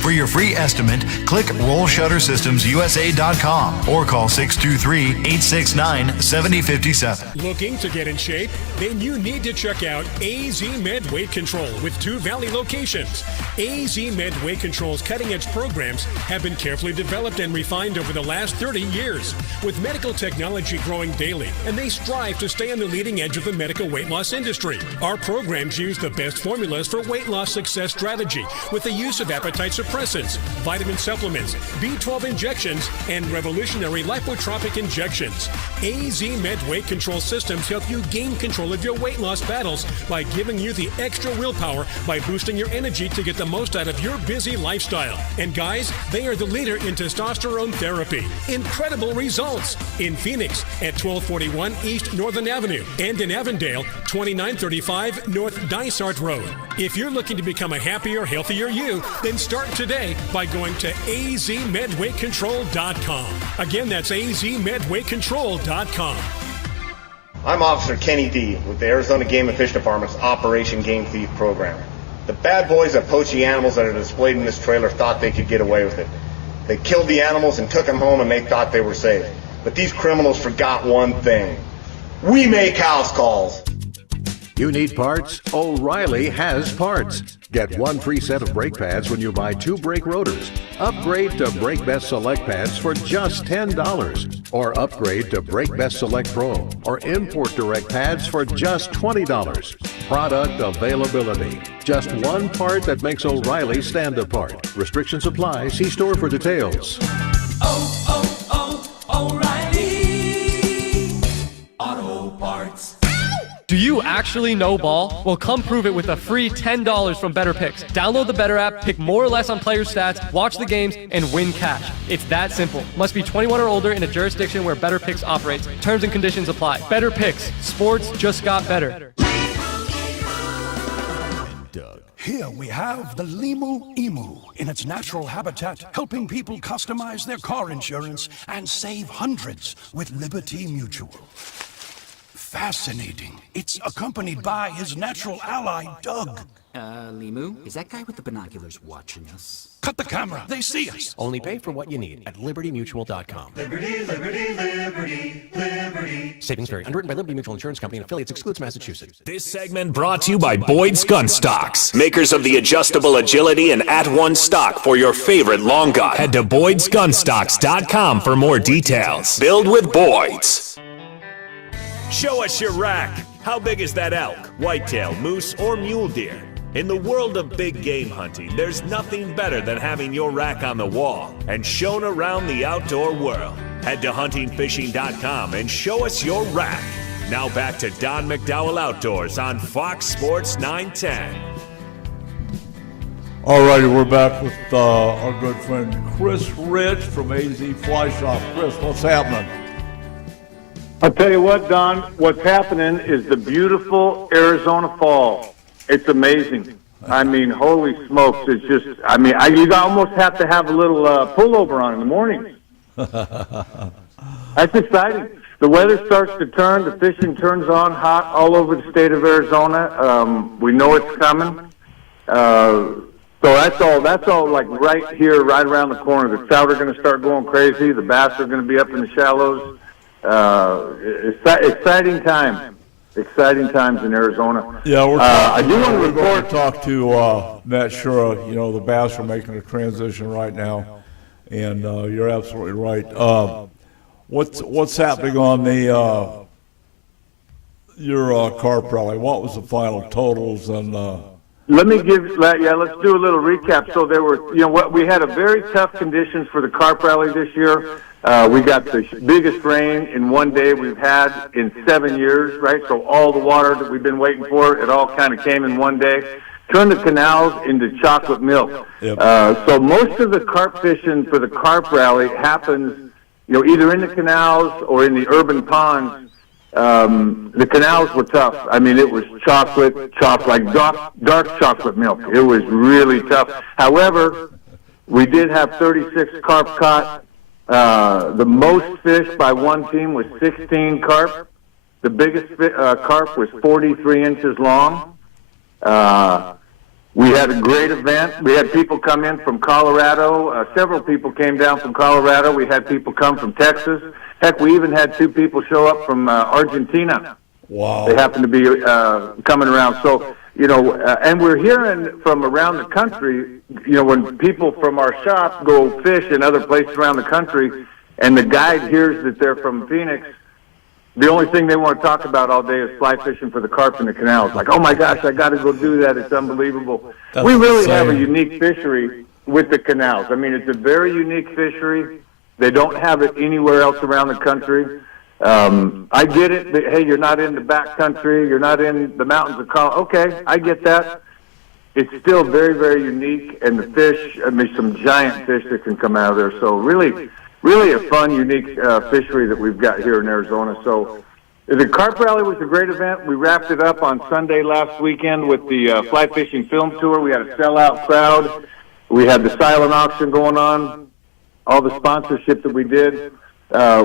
For your free estimate, click RollShutterSystemsUSA.com or call 623-869-7057. Looking to get in shape? Then you need to check out AZ Med Weight Control with 2 Valley locations. AZ Med Weight Control's cutting-edge programs have been carefully developed and refined over the last 30 years, with medical technology growing daily, and they strive to stay on the leading edge of the medical weight loss industry. Our programs use the best formulas for weight loss success strategy, with the use of appetite suppressants, vitamin supplements, B12 injections, and revolutionary lipotropic injections. AZ Med Weight Control Control systems help you gain control of your weight loss battles by giving you the extra willpower by boosting your energy to get the most out of your busy lifestyle. And guys, they are the leader in testosterone therapy. Incredible results in Phoenix at 1241 East Northern Avenue and in Avondale, 2935 North Dysart Road. If you're looking to become a happier, healthier you, then start today by going to azmedweightcontrol.com. Again, that's azmedweightcontrol.com. I'm Officer Kenny D with the Arizona Game and Fish Department's Operation Game Thief program. The bad boys that poach the animals that are displayed in this trailer thought they could get away with it. They killed the animals and took them home and they thought they were safe. But these criminals forgot one thing. We make house calls. You need parts? O'Reilly has parts. Get one free set of brake pads when you buy 2 brake rotors. Upgrade to Brake Best Select pads for just $10. Or upgrade to Brake Best Select Pro or Import Direct pads for just $20. Product availability. Just one part that makes O'Reilly stand apart. Restrictions apply. See store for details. O'Reilly Auto Parts. Do you actually know ball? Well, come prove it with a free $10 from Better Picks. Download the Better app, pick more or less on player stats, watch the games, and win cash. It's that simple. Must be 21 or older in a jurisdiction where Better Picks operates. Terms and conditions apply. Better Picks. Sports just got better. Here we have the Limu Emu in its natural habitat, helping people customize their car insurance and save hundreds with Liberty Mutual. Fascinating. It's accompanied by his natural ally, Doug. Limu, is that guy with the binoculars watching us? Cut the camera. They see us. Only pay for what you need at libertymutual.com. Liberty, liberty, liberty, liberty. Savings vary. Underwritten by Liberty Mutual Insurance Company and affiliates. Excludes Massachusetts. This segment brought to you by Boyd's Gun Stocks, makers of the adjustable agility and at-one stock for your favorite long gun. Head to boydsgunstocks.com for more details. Build with Boyd's. Show us your rack. How big is that elk, whitetail, moose, or mule deer? In the world of big game hunting, there's nothing better than having your rack on the wall and shown around the outdoor world. Head to huntingfishing.com and show us your rack. Now back to Don McDowell Outdoors on Fox Sports 910. All righty, we're back with our good friend Chris Rich from AZ Fly Shop. Chris, what's happening? I'll tell you what, Don, what's happening is the beautiful Arizona fall. It's amazing. I mean, holy smokes. It's just, you almost have to have a little pullover on in the mornings. That's exciting. The weather starts to turn. The fishing turns on hot all over the state of Arizona. We know it's coming. So that's all like right here, right around the corner. The trout are going to start going crazy. The bass are going to be up in the shallows. Exciting time. Exciting times in Arizona. Yeah, I do want to report. Talk to Matt Shura. You know, the bass are making a transition right now, and you're absolutely right. What's happening on the your carp rally? What was the final totals and? Let's do a little recap. So there were, we had a very tough conditions for the carp rally this year. We got the biggest rain in one day we've had in 7 years, right? So all the water that we've been waiting for, it all kind of came in one day. Turned the canals into chocolate milk. Yep. So most of the carp fishing for the carp rally happens, either in the canals or in the urban ponds. The canals were tough. I mean, it was like dark chocolate milk. It was really tough. However, we did have 36 carp caught. The most fish by one team was 16 carp. The biggest carp was 43 inches long. We had a great event. We had people come in from Colorado. Several people came down from Colorado. We had people come from Texas. Heck, we even had 2 people show up from Argentina. Wow. They happened to be coming around. So, and we're hearing from around the country, when people from our shop go fish in other places around the country, and the guide hears that they're from Phoenix, the only thing they want to talk about all day is fly fishing for the carp in the canals. Like, oh my gosh, I got to go do that. It's unbelievable. We really have a unique fishery with the canals. I mean, it's a very unique fishery. They don't have it anywhere else around the country. I get it. That, hey, you're not in the back country. You're not in the mountains of Colorado. Okay, I get that. It's still very, very unique, and the fish, I mean, some giant fish that can come out of there. So really, really a fun, unique fishery that we've got here in Arizona. So the Carp Rally was a great event. We wrapped it up on Sunday last weekend with the Fly Fishing Film Tour. We had a sellout crowd. We had the silent auction going on, all the sponsorship that we did.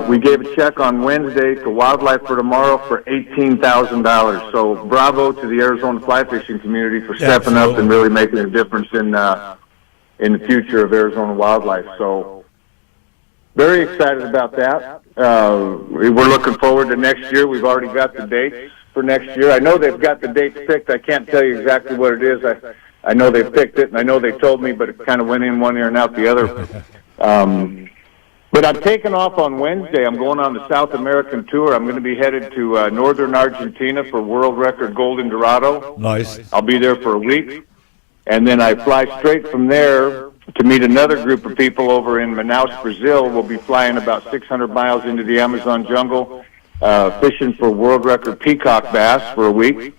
We gave a check on Wednesday to Wildlife for Tomorrow for $18,000. So bravo to the Arizona fly fishing community for stepping up and really making a difference in the future of Arizona wildlife. So very excited about that. We're looking forward to next year. We've already got the dates for next year. I know they've got the dates picked. I can't tell you exactly what it is. I know they picked it, and I know they told me, but it kind of went in one ear and out the other. But I'm taking off on Wednesday. I'm going on the South American tour. I'm going to be headed to northern Argentina for world record golden dorado. Nice. I'll be there for a week. And then I fly straight from there to meet another group of people over in Manaus, Brazil. We'll be flying about 600 miles into the Amazon jungle, fishing for world record peacock bass for a week.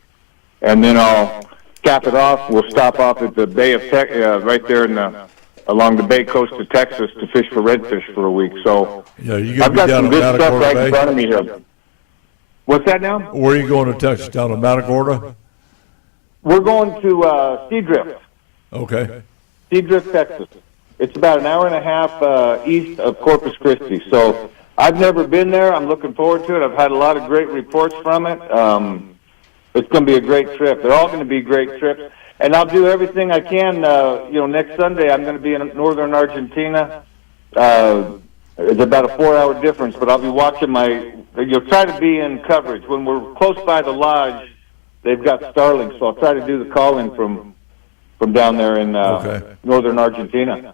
And then I'll cap it off. We'll stop off at the Bay of right there in along the Bay Coast of Texas to fish for redfish for a week. So yeah, I've got some good stuff right in front of me here. What's that now? Where are you going to Texas? Down to Matagorda? We're going to Seadrift. Okay. Seadrift, Texas. It's about an hour and a half east of Corpus Christi. So I've never been there. I'm looking forward to it. I've had a lot of great reports from it. It's going to be a great trip. They're all going to be great trips. And I'll do everything I can. Next Sunday I'm going to be in northern Argentina. It's about a 4-hour difference, but I'll be watching you'll try to be in coverage. When we're close by the lodge, they've got Starlink, so I'll try to do the call-in from down there in northern Argentina.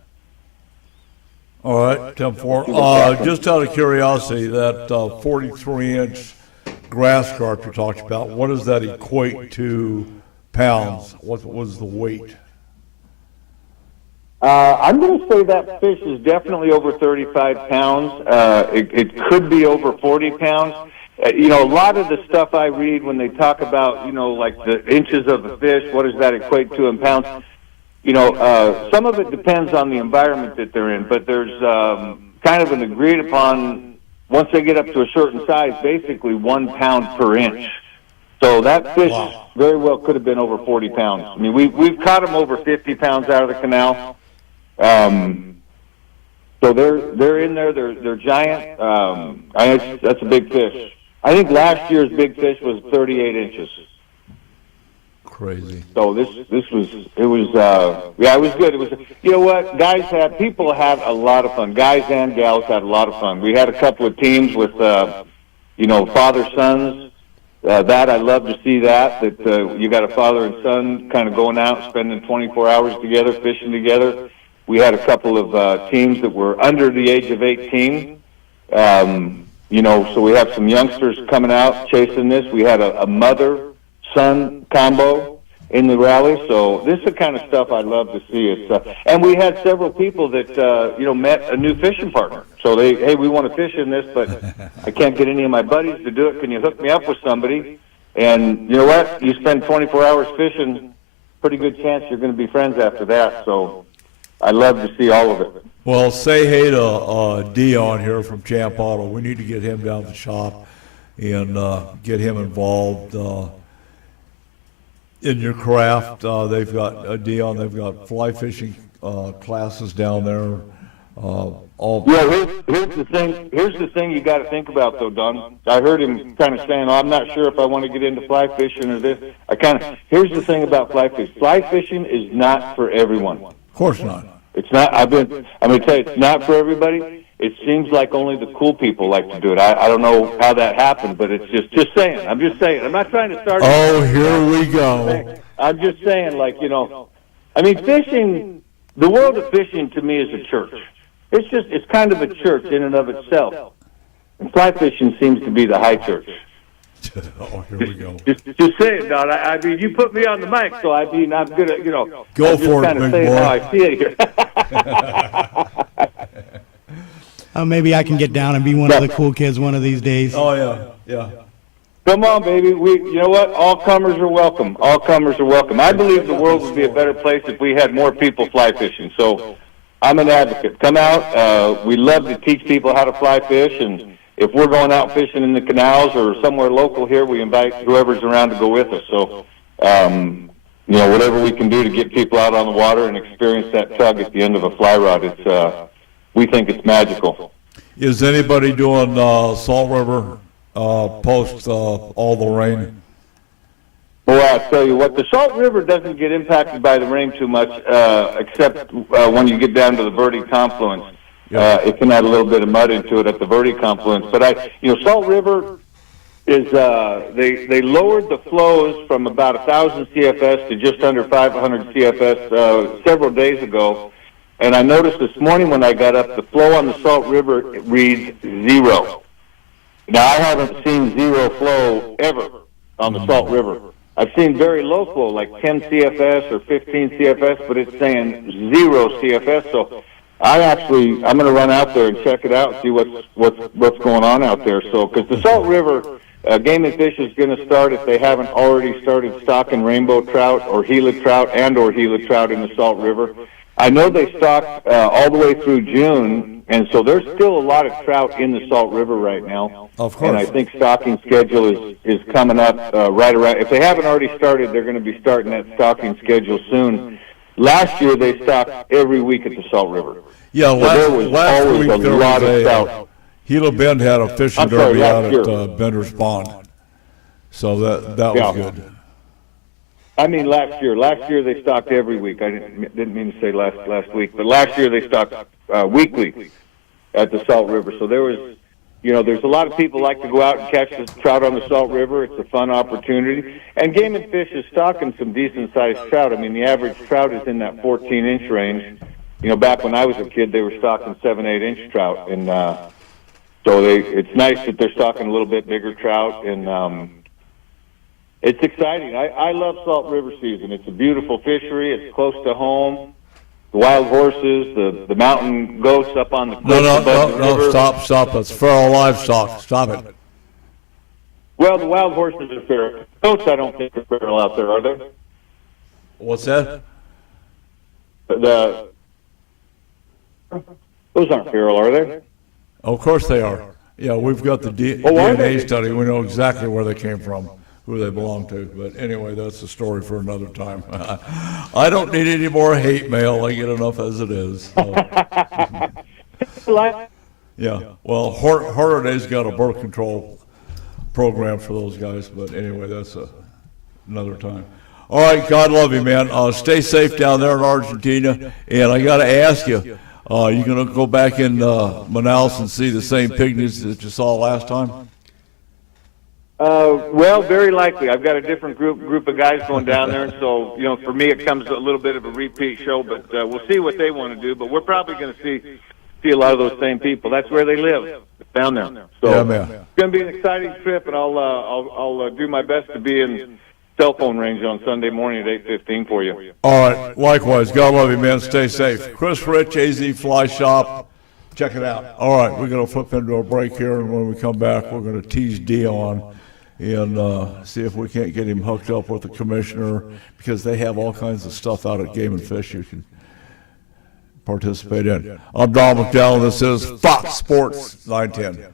All right, 10-4. Just out of curiosity, that 43-inch grass carp you talked about, what does that equate to pounds? What was the weight? I'm going to say that fish is definitely over 35 pounds. It could be over 40 pounds. A lot of the stuff I read when they talk about, like the inches of the fish, what does that equate to in pounds? Some of it depends on the environment that they're in, but there's kind of an agreed upon, once they get up to a certain size, basically 1 pound per inch. So that fish very well could have been over 40 pounds. I mean, we've caught them over 50 pounds out of the canal. So they're in there. They're giant. That's a big fish. I think last year's big fish was 38 inches. Crazy. So it was good. It was, you know what, people had a lot of fun. Guys and gals had a lot of fun. We had a couple of teams with, father sons. That I love to see that you got a father and son kind of going out, spending 24 hours together, fishing together. We had a couple of teams that were under the age of 18. So we have some youngsters coming out chasing this. We had a mother-son combo in the rally. So this is the kind of stuff I'd love to see. And we had several people that, met a new fishing partner. So we want to fish in this, but I can't get any of my buddies to do it. Can you hook me up with somebody? And you know what? You spend 24 hours fishing, pretty good chance you're going to be friends after that. So I love to see all of it. Well, say hey to Dion here from Champ Auto. We need to get him down to the shop and get him involved in your craft. They've got Dion. They've got fly fishing classes down there. Here's the thing you got to think about, though, Don. I heard him kind of saying, I'm not sure if I want to get into fly fishing or this. Here's the thing about fly fishing. Fly fishing is not for everyone. Of course not. It's not. I'm going to tell you, it's not for everybody. It seems like only the cool people like to do it. I don't know how that happened, but it's just saying. I'm just saying. I'm not trying to start. Oh, here we go. I'm just saying, fishing, the world of fishing to me is a church. It's kind of a church in and of itself. And fly fishing seems to be the high church. Oh, here we go. Just say it, Don. I mean, you put me on the mic, so I'm good at, Go I'm for just it, big saying boy. how I see it here. Maybe I can get down and be one of the cool kids one of these days. Oh, yeah. Come on, baby. You know what? All comers are welcome. All comers are welcome. I believe the world would be a better place if we had more people fly fishing. So I'm an advocate. Come out. We love to teach people how to fly fish, and if we're going out fishing in the canals or somewhere local here, we invite whoever's around to go with us. So, whatever we can do to get people out on the water and experience that tug at the end of a fly rod, we think it's magical. Is anybody doing Salt River post all the rain? Well, I'll tell you what, the Salt River doesn't get impacted by the rain too much, except when you get down to the Verde confluence. It can add a little bit of mud into it at the Verde confluence. But Salt River is they lowered the flows from about 1,000 CFS to just under 500 CFS several days ago. And I noticed this morning when I got up, the flow on the Salt River reads 0. Now, I haven't seen 0 flow ever on the Salt River. I've seen very low flow, like 10 CFS or 15 CFS, but it's saying 0 CFS. So I'm going to run out there and check it out and see what's going on out there. So, because the Salt River, Game and Fish is going to start, if they haven't already started, stocking rainbow trout or Gila trout or Gila trout in the Salt River. I know they stocked all the way through June, and so there's still a lot of trout in the Salt River right now. Of course. And I think stocking schedule is coming up right around. If they haven't already started, they're going to be starting that stocking schedule soon. Last year, they stocked every week at the Salt River. Yeah, so there was always a lot of trout. Gila Bend had a fishing derby out at Bender's Pond. So that was good. I mean, last year. Last year they stocked every week. I didn't mean to say last week, but last year they stocked weekly at the Salt River. So there was, there's a lot of people like to go out and catch the trout on the Salt River. It's a fun opportunity. And Game and Fish is stocking some decent-sized trout. I mean, the average trout is in that 14-inch range. Back when I was a kid, they were stocking 7-8-inch trout, and so it's nice that they're stocking a little bit bigger trout, and it's exciting. I love Salt River season. It's a beautiful fishery. It's close to home. The wild horses, the mountain goats up on the cliffs above the river. Stop. That's feral livestock. Stop it. Well, the wild horses are feral. Goats, I don't think are feral out there, are they? What's that? Those aren't feral, are they? Of course they are. Yeah, we've got the DNA study. We know exactly where they came from, who they belong to. But anyway, that's a story for another time. I don't need any more hate mail. I get enough as it is. So. Yeah. Well, Hornaday's got a birth control program for those guys. But anyway, that's another time. All right. God love you, man. Stay safe down there in Argentina. And I got to ask you, you going to go back in Manaus and see the same pygmies that you saw last time? Well, very likely. I've got a different group of guys going down there, and so for me, it comes a little bit of a repeat show. But we'll see what they want to do. But we're probably going to see a lot of those same people. That's where they live, down there. So yeah, man. It's going to be an exciting trip, and I'll do my best to be in cell phone range on Sunday morning at 8:15 for you. All right. Likewise. God love you, man. Stay safe. Chris Rich, AZ Fly Shop. Check it out. All right. We're going to flip into a break here, and when we come back, we're going to tease Dion and see if we can't get him hooked up with the commissioner, because they have all kinds of stuff out at Game and Fish you can participate in. I'm Don McDowell. This is Fox Sports 910.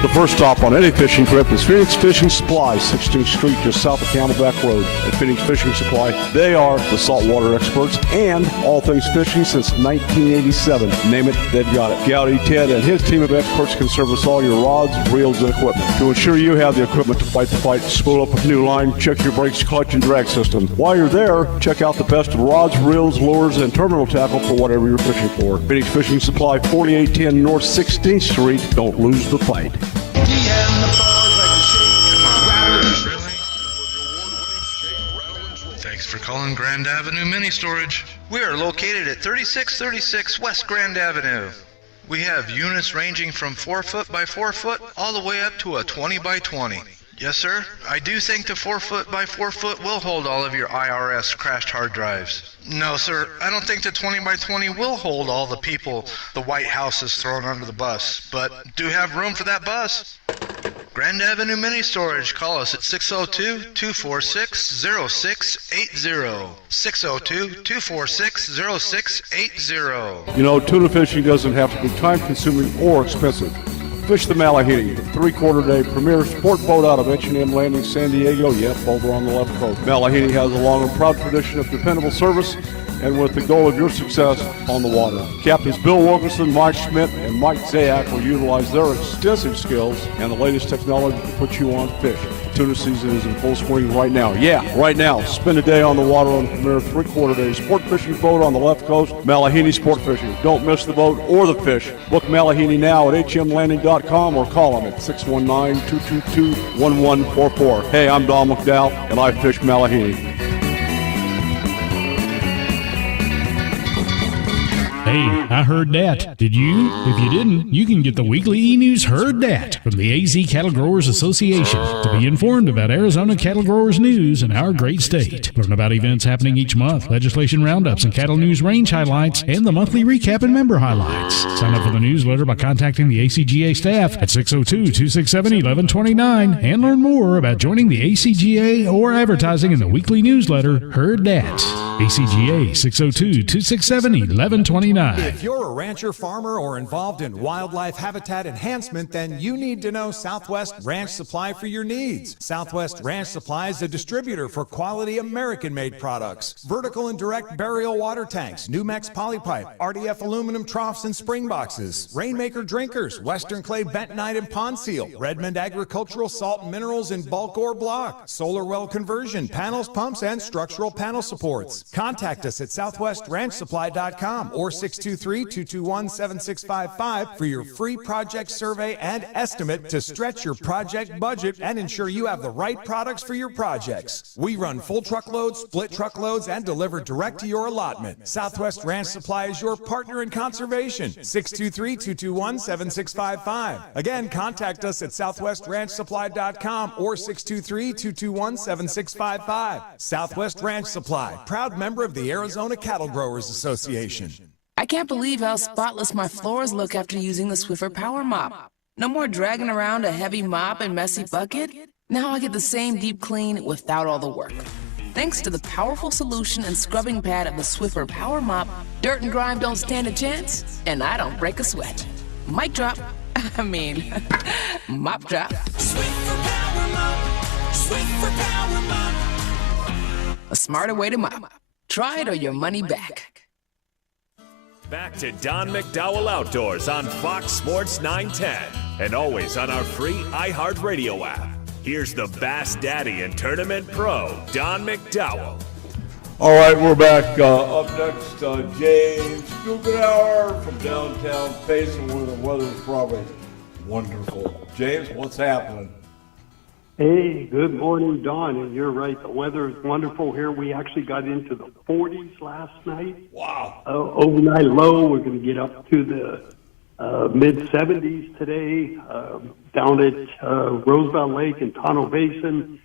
The first stop on any fishing trip is Phoenix Fishing Supply, 16th Street, just south of Camelback Road. At Phoenix Fishing Supply, they are the saltwater experts and all things fishing since 1987. Name it, they've got it. Gowdy Ted and his team of experts can service all your rods, reels, and equipment. To ensure you have the equipment to fight the fight, spool up a new line, check your brakes, clutch, and drag system. While you're there, check out the best rods, reels, lures, and terminal tackle for whatever you're fishing for. Phoenix Fishing Supply, 4810 North 16th Street. Don't lose the fight. Thanks for calling Grand Avenue Mini Storage. We are located at 3636 West Grand Avenue. We have units ranging from 4 foot by 4 foot all the way up to a 20 by 20. Yes, sir. I do think the 4-foot by 4-foot will hold all of your IRS crashed hard drives. No, sir. I don't think the 20 by 20 will hold all the people the White House has thrown under the bus, but do have room for that bus. Grand Avenue Mini Storage. Call us at 602-246-0680. 602-246-0680. You know, tuna fishing doesn't have to be time-consuming or expensive. Fish the Malahini, the three-quarter-day premier sport boat out of H&M Landing, San Diego. Yep, over on the left coast. Malahini has a long and proud tradition of dependable service, and with the goal of your success on the water. Captains Bill Wilkerson, Mike Schmidt, and Mike Zayak will utilize their extensive skills and the latest technology to put you on fish. Tuna season is in full swing right now. Yeah, right now. Spend a day on the water on the premier three-quarter-day sport fishing boat on the left coast, Malahini Sport Fishing. Don't miss the boat or the fish. Book Malahini now at hmlanding.com or call them at 619-222-1144. Hey, I'm Don McDowell, and I fish Malahini. Hey, I heard that. Did you? If you didn't, you can get the weekly e-news Heard That from the AZ Cattle Growers Association to be informed about Arizona cattle growers news in our great state. Learn about events happening each month, legislation roundups and cattle news range highlights, and the monthly recap and member highlights. Sign up for the newsletter by contacting the ACGA staff at 602-267-1129 and learn more about joining the ACGA or advertising in the weekly newsletter Heard That. ACGA 602-267-1129. If you're a rancher, farmer, or involved in wildlife habitat enhancement, then you need to know Southwest Ranch Supply for your needs. Southwest Ranch Supply is a distributor for quality American-made products. Vertical and direct burial water tanks, Numex polypipe, RDF aluminum troughs and spring boxes, Rainmaker drinkers, Western clay bentonite and pond seal, Redmond agricultural salt and minerals in bulk or block, solar well conversion, panels, pumps, and structural panel supports. Contact us at southwestranchsupply.com or 623-221-7655 for your free project survey and estimate to stretch your project budget and ensure you have the right products for your projects. We run full truckloads, split truckloads, and deliver direct to your allotment. Southwest Ranch Supply is your partner in conservation. 623-221-7655. Again, contact us at southwestranchsupply.com or 623-221-7655. Southwest Ranch Supply, proud member of the Arizona Cattle Growers Association. I can't believe how spotless my floors look after using the Swiffer Power Mop. No more dragging around a heavy mop and messy bucket. Now I get the same deep clean without all the work. Thanks to the powerful solution and scrubbing pad of the Swiffer Power Mop, dirt and grime don't stand a chance, and I don't break a sweat. Mic drop. Mop drop. Swiffer Power Mop. Swiffer Power Mop. A smarter way to mop. Try it or your money back. Back to Don McDowell Outdoors on Fox Sports 910 and always on our free iHeartRadio app. Here's the Bass Daddy and Tournament Pro, Don McDowell. All right, we're back. Up next, James Guggenauer from downtown Payson, where the weather is probably wonderful. James, what's happening? Hey, good morning, Don. And you're right, the weather is wonderful here. We actually got into the 40s last night. Wow. Overnight low, we're going to get up to the mid-70s today. Down at Roosevelt Lake and Tonto Basin,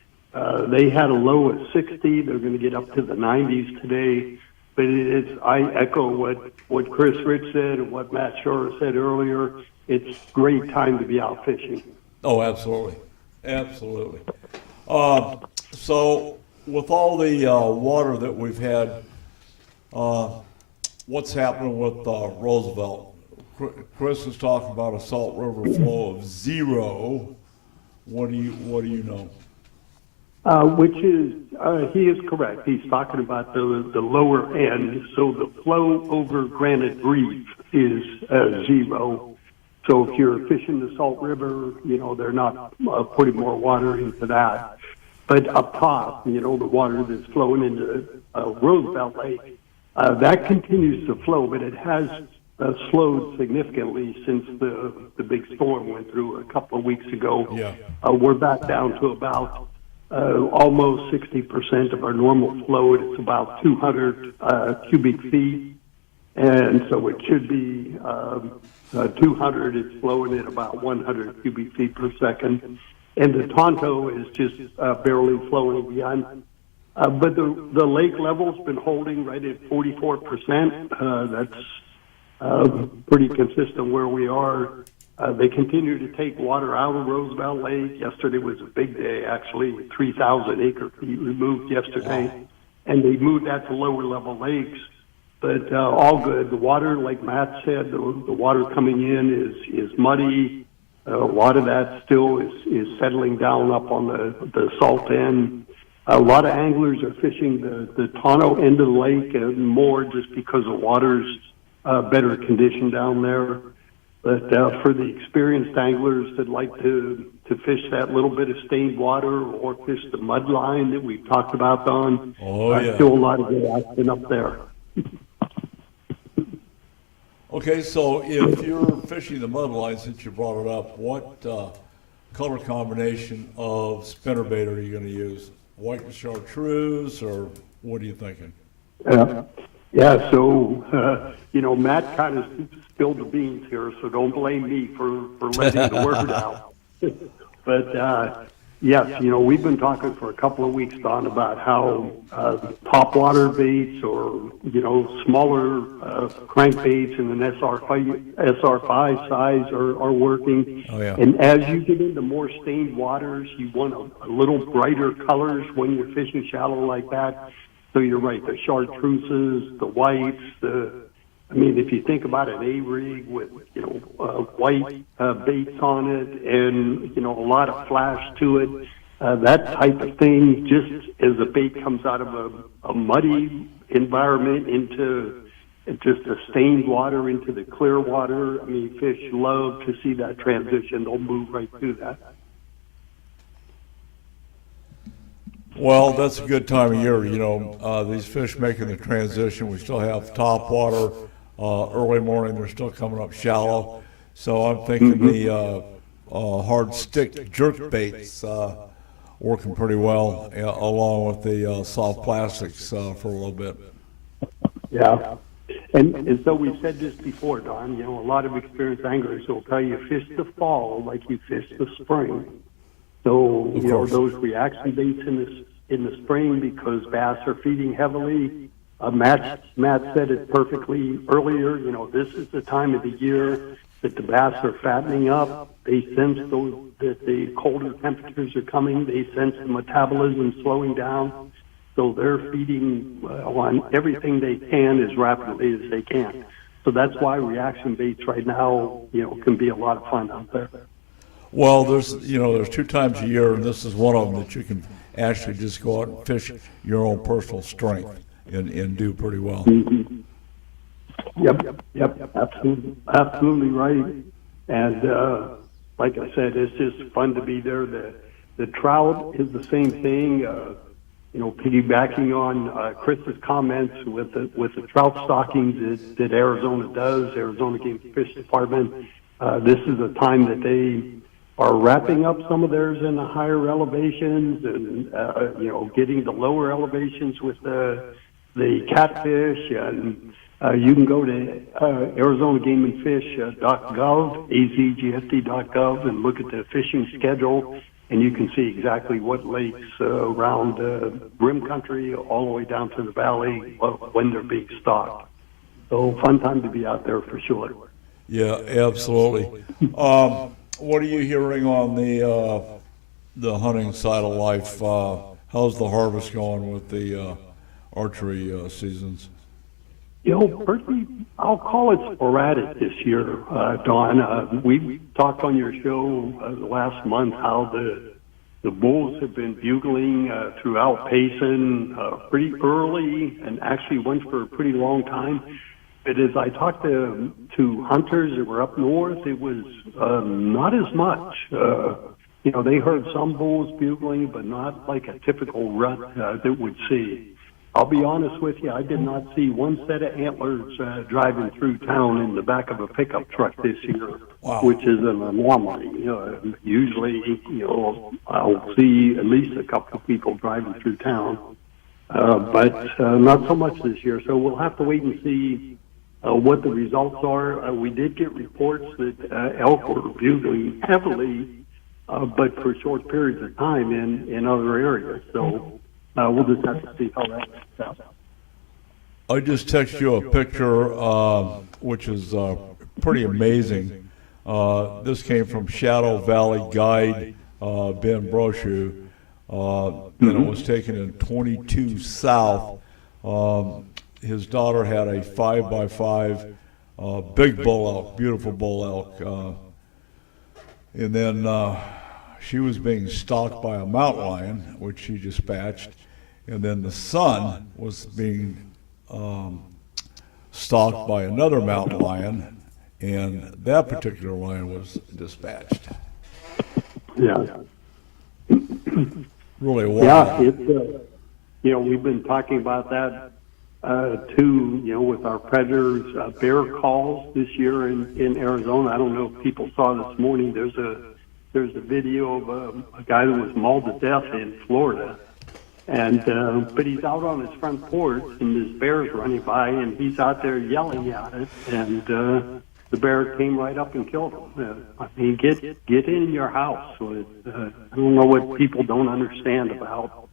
they had a low of 60. They're going to get up to the 90s today. But I echo what Chris Rich said and what Matt Shore said earlier. It's a great time to be out fishing. Oh, absolutely. Absolutely. So with all the water that we've had, what's happening with Roosevelt? Chris is talking about a Salt River flow of 0. What do you know? Which is, he is correct. He's talking about the lower end. So the flow over Granite Reef is 0. So if you're fishing the Salt River, they're not putting more water into that. But up top, the water that's flowing into Roosevelt Lake, that continues to flow, but it has slowed significantly since the big storm went through a couple of weeks ago. Yeah. We're back down to about almost 60% of our normal flow. It's about 200 cubic feet. And so it should be 200. It's flowing at about 100 cubic feet per second. and the Tonto is just barely flowing beyond. But the lake level's been holding right at 44%. That's pretty consistent where we are. They continue to take water out of Roosevelt Lake. Yesterday was a big day, actually, with 3,000 acre-feet removed yesterday. And they moved that to lower level lakes. But all good. The water, like Matt said, the water coming in is muddy. A lot of that still is settling down up on the salt end. A lot of anglers are fishing the Tonto end of the lake and more just because the water's better condition down there. But for the experienced anglers that like to fish that little bit of stained water or fish the mud line that we've talked about, Don, still a lot of good action up there. Okay, so if you're fishing the mud line, since you brought it up, what color combination of spinnerbait are you going to use? White and chartreuse, or what are you thinking? Yeah, so, Matt kind of spilled the beans here, so don't blame me for letting the word out. But, yes, we've been talking for a couple of weeks, Don, about how topwater baits or, smaller crankbaits in an SR5 size are working. Oh, yeah. And as you get into more stained waters, you want a little brighter colors when you're fishing shallow like that. So you're right, the chartreuses, the whites, if you think about an A-rig with, white baits on it and, a lot of flash to it, that type of thing, just as the bait comes out of a muddy environment into just a stained water into the clear water, fish love to see that transition. They'll move right through that. Well, that's a good time of year, these fish making the transition. We still have top water, early morning, they're still coming up shallow. So I'm thinking the hard stick jerk baits working pretty well, along with the soft plastics for a little bit. Yeah. And so we've said this before, Don, a lot of experienced anglers will tell you fish the fall like you fish the spring. So, those reaction baits in the spring because bass are feeding heavily. Matt said it perfectly earlier. This is the time of the year that the bass are fattening up. They sense that the colder temperatures are coming. They sense the metabolism slowing down. So they're feeding on everything they can as rapidly as they can. So that's why reaction baits right now, can be a lot of fun out there. Well, there's 2 times a year, and this is one of them that you can actually just go out and fish your own personal strength and do pretty well. Mm-hmm. Yep, absolutely right. And like I said, it's just fun to be there. The trout is the same thing. Piggybacking on Chris's comments with the trout stockings that Arizona does, Arizona Game and Fish Department. This is a time that they are wrapping up some of theirs in the higher elevations and getting the lower elevations with the catfish. And you can go to Arizona Game and Fish.gov, azgfd.gov, and look at the fishing schedule, and you can see exactly what lakes around Rim Country all the way down to the valley when they're being stocked. So fun time to be out there for sure. Yeah, absolutely. What are you hearing on the hunting side of life? How's the harvest going with the archery seasons? Pretty, I'll call it sporadic this year, Don. We talked on your show last month how the bulls have been bugling throughout Payson pretty early and actually went for a pretty long time. But as I talked to hunters that were up north, it was not as much. They heard some bulls bugling, but not like a typical rut that would see. I'll be honest with you, I did not see one set of antlers driving through town in the back of a pickup truck this year, which is an anomaly. Usually, I'll see at least a couple of people driving through town, but not so much this year. So we'll have to wait and see what the results are. We did get reports that elk were bugling heavily but for short periods of time in other areas. So we'll just have to see how that works out. I just texted you a picture, which is pretty amazing. This came from Shadow Valley Guide, Ben Brochu, and it was taken in 22 South. His daughter had a 5x5 big bull elk, beautiful bull elk, and then she was being stalked by a mountain lion, which she dispatched, and then the son was being stalked by another mountain lion, and that particular lion was dispatched. Yeah. Really wild. Yeah, it's we've been talking about that too. With our predators, bear calls this year in Arizona. I don't know if people saw this morning. There's a video of a guy that was mauled to death in Florida. And but he's out on his front porch, and this bear's running by, and he's out there yelling at it, and the bear came right up and killed him. I mean, get in your house. I don't know what people don't understand about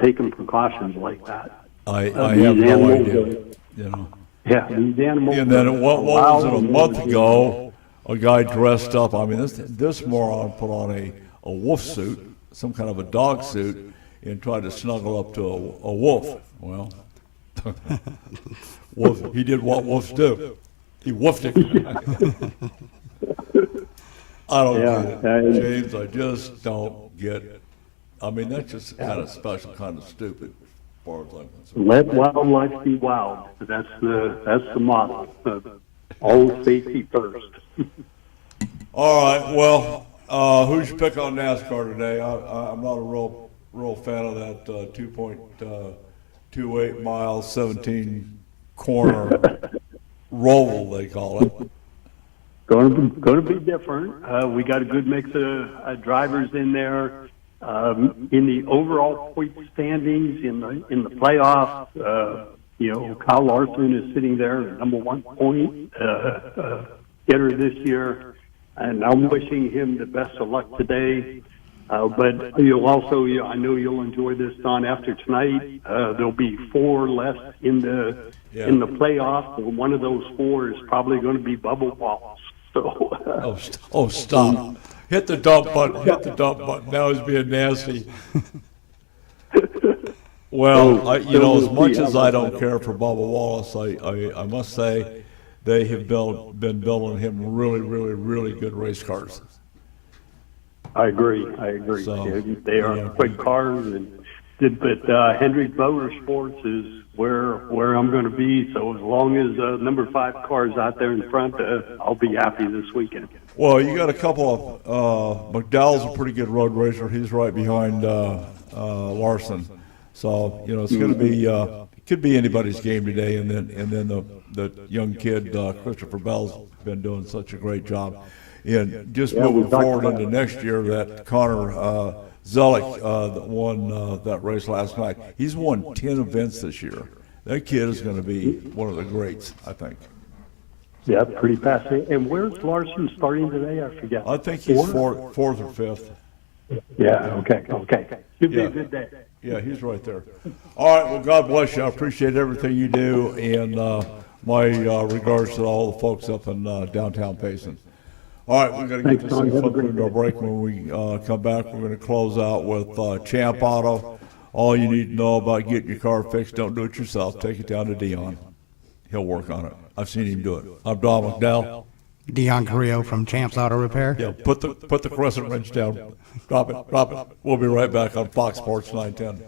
taking precautions like that. I have no idea. Yeah, these animals. And then what was it, a month ago? A guy dressed up. I mean, this moron put on a wolf suit, some kind of a dog suit, and tried to snuggle up to a wolf. Well, he did what wolves do. He woofed it. I don't get it, James. I just don't get it. I mean, that's just kind of special, kind of stupid, as far as I'm concerned. Let wildlife be wild. That's the motto. Always safety first. All right. Well, who's your pick on NASCAR today? I'm not a real fan of that 2.28 mile, 17 corner roll, they call it. Going to be different. We got a good mix of drivers in there. In the overall point standings in the playoffs, Kyle Larson is sitting there, number 1 point getter this year, and I'm wishing him the best of luck today. But you'll also, I know you'll enjoy this, Don. After tonight, there'll be 4 left in the playoff. And one of those 4 is probably going to be Bubba Wallace. So, Stop! Hit the dump button. Hit the dump button. Now he's being nasty. Well, as much as I don't care for Bubba Wallace, I must say they have been building him really, really, really good race cars. I agree. So, they are quick cars, but Hendrick Motorsports is where I'm going to be. So as long as number 5 cars out there in front, I'll be happy this weekend. Well, you got a couple of McDowell's a pretty good road racer. He's right behind Larson. So it's going to be could be anybody's game today. And then the young kid Christopher Bell's been doing such a great job. And just moving forward into next year, that Connor Zelik that won that race last night, he's won 10 events this year. That kid is going to be one of the greats, I think. Yeah, pretty fascinating. And where's Larson starting today? I forget. I think he's fourth or fifth. Yeah, okay. Should be a good day. Yeah, he's right there. All right, well, God bless you. I appreciate everything you do, and my regards to all the folks up in downtown Payson. All right, we're going to get this thing flipped into a break. When we come back, we're going to close out with Champ Auto. All you need to know about getting your car fixed, don't do it yourself. Take it down to Dion. He'll work on it. I've seen him do it. I'm Don McDowell. Dion Carrillo from Champs Auto Repair. Yeah, put the crescent wrench down. Drop it. We'll be right back on Fox Sports 910.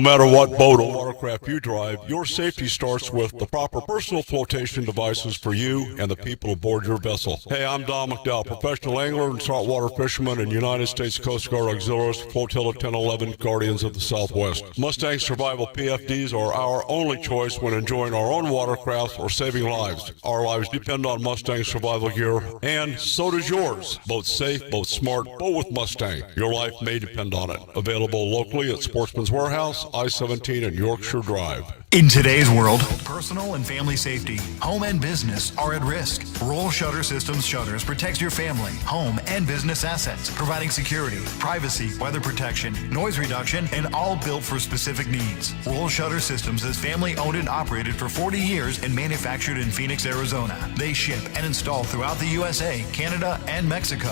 No matter what boat or watercraft you drive, your safety starts with the proper personal flotation devices for you and the people aboard your vessel. Hey, I'm Don McDowell, professional angler and saltwater fisherman and United States Coast Guard Auxiliaries Flotilla 1011 Guardians of the Southwest. Mustang Survival PFDs are our only choice when enjoying our own watercraft or saving lives. Our lives depend on Mustang survival gear, and so does yours. Both safe, both smart, both with Mustang. Your life may depend on it. Available locally at Sportsman's Warehouse, I-17 and Yorkshire Drive. In today's world, personal and family safety, home and business are at risk. Roll Shutter Systems Shutters protects your family, home, and business assets, providing security, privacy, weather protection, noise reduction, and all built for specific needs. Roll Shutter Systems is family owned and operated for 40 years and manufactured in Phoenix, Arizona. They ship and install throughout the USA, Canada, and Mexico.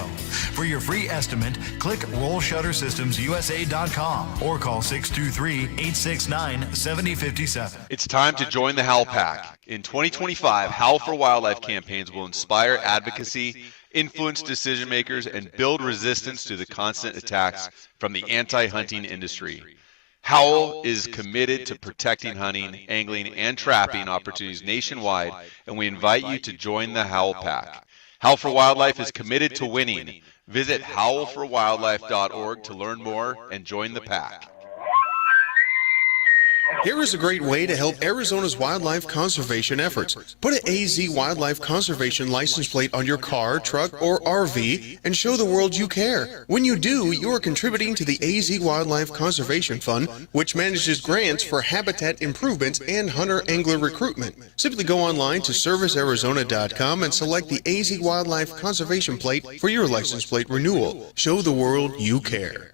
For your free estimate, click rollshuttersystemsusa.com or call 623-869-7057. It's time to join the Howl Pack. In 2025, Howl for Wildlife campaigns will inspire advocacy, influence decision makers, and build resistance to the constant attacks from the anti-hunting industry. Howl is committed to protecting hunting, angling, and trapping opportunities nationwide, and we invite you to join the Howl Pack. Howl for Wildlife is committed to winning. Visit howlforwildlife.org to learn more and join the pack. Here is a great way to help Arizona's wildlife conservation efforts. Put an AZ Wildlife Conservation license plate on your car, truck, or RV and show the world you care. When you do, you are contributing to the AZ Wildlife Conservation Fund, which manages grants for habitat improvements and hunter-angler recruitment. Simply go online to servicearizona.com and select the AZ Wildlife Conservation plate for your license plate renewal. Show the world you care.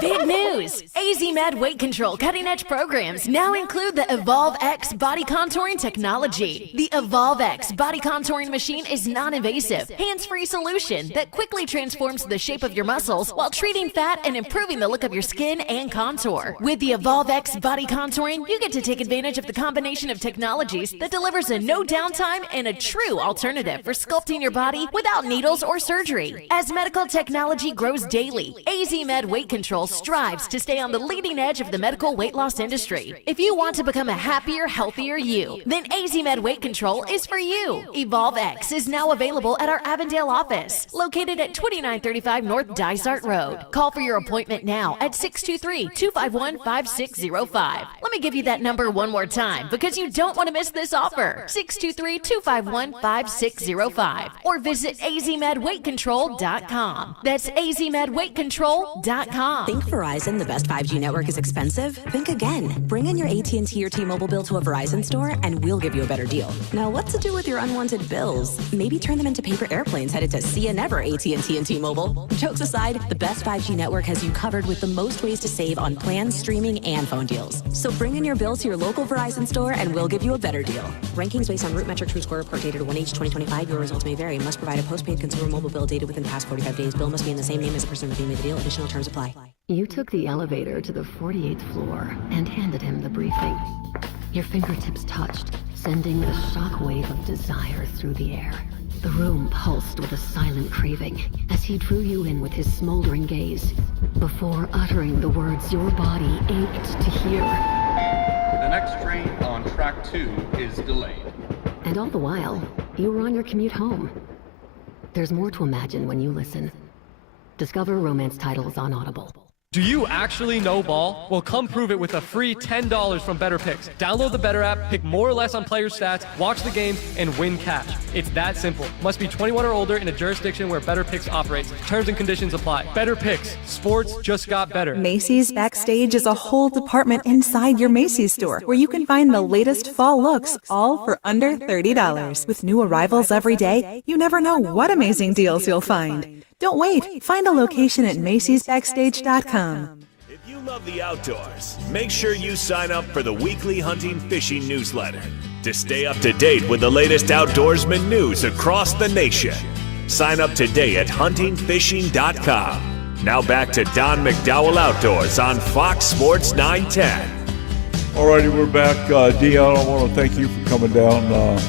Big news! AZ Med Weight Control cutting-edge programs now include the Evolve X body contouring technology. The Evolve X body contouring machine is non-invasive, hands-free solution that quickly transforms the shape of your muscles while treating fat and improving the look of your skin and contour. With the Evolve X body contouring, you get to take advantage of the combination of technologies that delivers a no downtime and a true alternative for sculpting your body without needles or surgery. As medical technology grows daily, AZ Med Weight Control strives to stay on the leading edge of the medical weight loss industry. If you want to become a happier, healthier you, then AZ Med Weight Control is for you. Evolve X is now available at our Avondale office, located at 2935 North Dysart Road. Call for your appointment now at 623-251-5605. Let me give you that number one more time because you don't want to miss this offer. 623-251-5605 or visit azmedweightcontrol.com. That's azmedweightcontrol.com. Think Verizon, the best 5G network, is expensive? Think again. Bring in your AT&T or T-Mobile bill to a Verizon store and we'll give you a better deal. Now, what to do with your unwanted bills? Maybe turn them into paper airplanes headed to See Ya Never AT&T and T-Mobile. Jokes aside, the best 5G network has you covered with the most ways to save on plans, streaming, and phone deals. So bring in your bill to your local Verizon store and we'll give you a better deal. Rankings based on Root Metric True Score report dated 1H 2025. Your results may vary. Must provide a postpaid consumer mobile bill dated within the past 45 days. Bill must be in the same name as the person with whom you made the deal. Additional terms apply. You took the elevator to the 48th floor and handed him the briefing. Your fingertips touched, sending a shockwave of desire through the air. The room pulsed with a silent craving as he drew you in with his smoldering gaze before uttering the words your body ached to hear. The next train on track 2 is delayed. And all the while, you were on your commute home. There's more to imagine when you listen. Discover romance titles on Audible. Do you actually know ball? Well, come prove it with a free $10 from Better Picks. Download the Better app, pick more or less on player stats, watch the games, and win cash. It's that simple. Must be 21 or older in a jurisdiction where Better Picks operates. Terms and conditions apply. Better Picks. Sports just got better. Macy's Backstage is a whole department inside your Macy's store where you can find the latest fall looks, all for under $30. With new arrivals every day, you never know what amazing deals you'll find. Don't wait. Find a location at macy'sbackstage.com. If you love the outdoors, make sure you sign up for the weekly hunting fishing newsletter to stay up to date with the latest outdoorsman news across the nation. Sign up today at huntingfishing.com. Now back to Don McDowell Outdoors on Fox Sports 910. Alrighty, we're back. Dion, I want to thank you for coming down,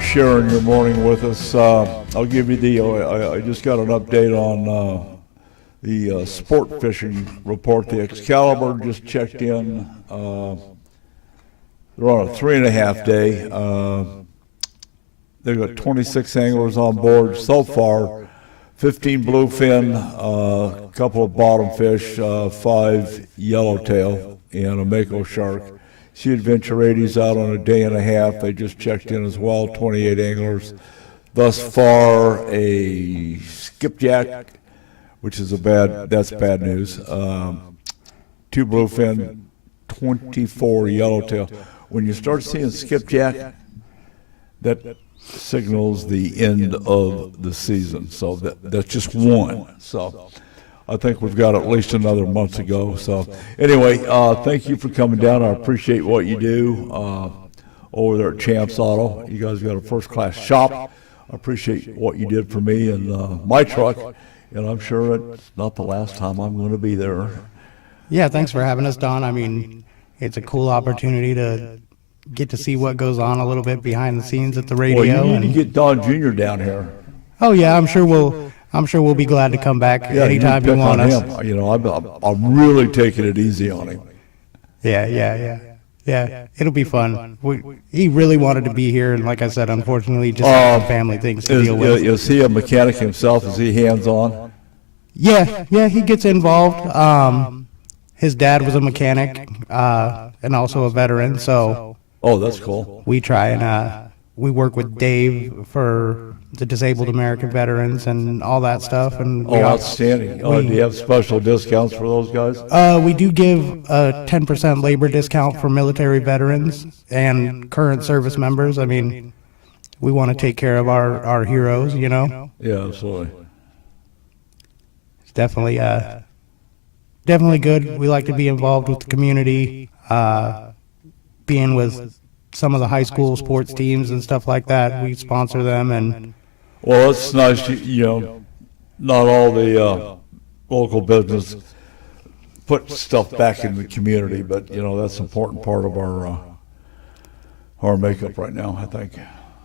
sharing your morning with us. I'll give you I just got an update on the sport fishing report. The Excalibur just checked in. They're on a 3.5 day. They've got 26 anglers on board so far. 15 bluefin, a couple of bottom fish, 5 yellowtail, and a mako shark. Sea Adventure 80's out on a 1.5 days. They just checked in as well, 28 anglers. Thus far, a skipjack, which is that's bad news. 2 bluefin, 24 yellowtail. When you start seeing skipjack, that signals the end of the season. So that's just one. So I think we've got at least another month to go. So anyway, thank you for coming down. I appreciate what you do over there at Champs Auto. You guys got a first-class shop. I appreciate what you did for me and my truck, and I'm sure it's not the last time I'm going to be there. Yeah, thanks for having us, Don. I mean, it's a cool opportunity to get to see what goes on a little bit behind the scenes at the radio. Well, you need to get Don Jr. down here. Oh yeah, I'm sure we'll be glad to come back anytime you want us. Him. You know, I'm really taking it easy on him. Yeah, it'll be fun. He really wanted to be here, and like I said, unfortunately, just had some family things to deal with. Is he a mechanic himself? Is he hands-on? Yeah, he gets involved. His dad was a mechanic and also a veteran, so. Oh, that's cool. We try and we work with Dave for the Disabled American Veterans and all that stuff. And outstanding. Do you have special discounts for those guys? We do give a 10% labor discount for military veterans and current service members. I mean, we want to take care of our heroes, you know? Yeah, absolutely. It's definitely good. We like to be involved with the community, being with some of the high school sports teams and stuff like that. We sponsor them, and well, it's nice, you know, not all the local business put stuff back in the community, but you know, that's an important part of our makeup right now, I think.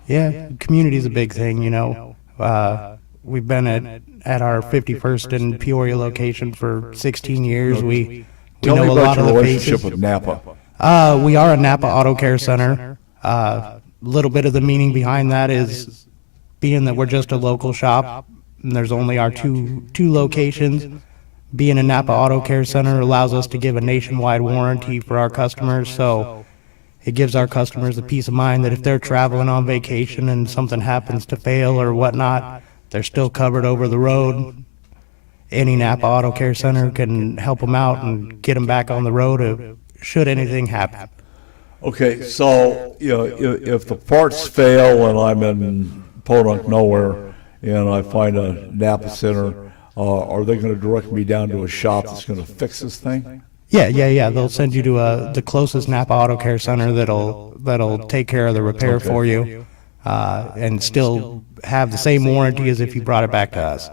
Yeah, community's a big thing, you know. We've been at our 51st and Peoria location for 16 years. We know a lot of the faces. Relationship with Napa. We are a Napa Auto Care Center. Little bit of the meaning behind that is being that we're just a local shop, and there's only our two locations. Being a Napa Auto Care Center allows us to give a nationwide warranty for our customers, so it gives our customers the peace of mind that if they're traveling on vacation and something happens to fail or whatnot, they're still covered over the road. Any Napa Auto Care Center can help them out and get them back on the road should anything happen. Okay, so you know, if the parts fail and I'm in Podunk nowhere and I find a Napa Center, are they going to direct me down to a shop that's going to fix this thing? Yeah. They'll send you to the closest Napa Auto Care Center that'll take care of the repair for you, and still have the same warranty as if you brought it back to us.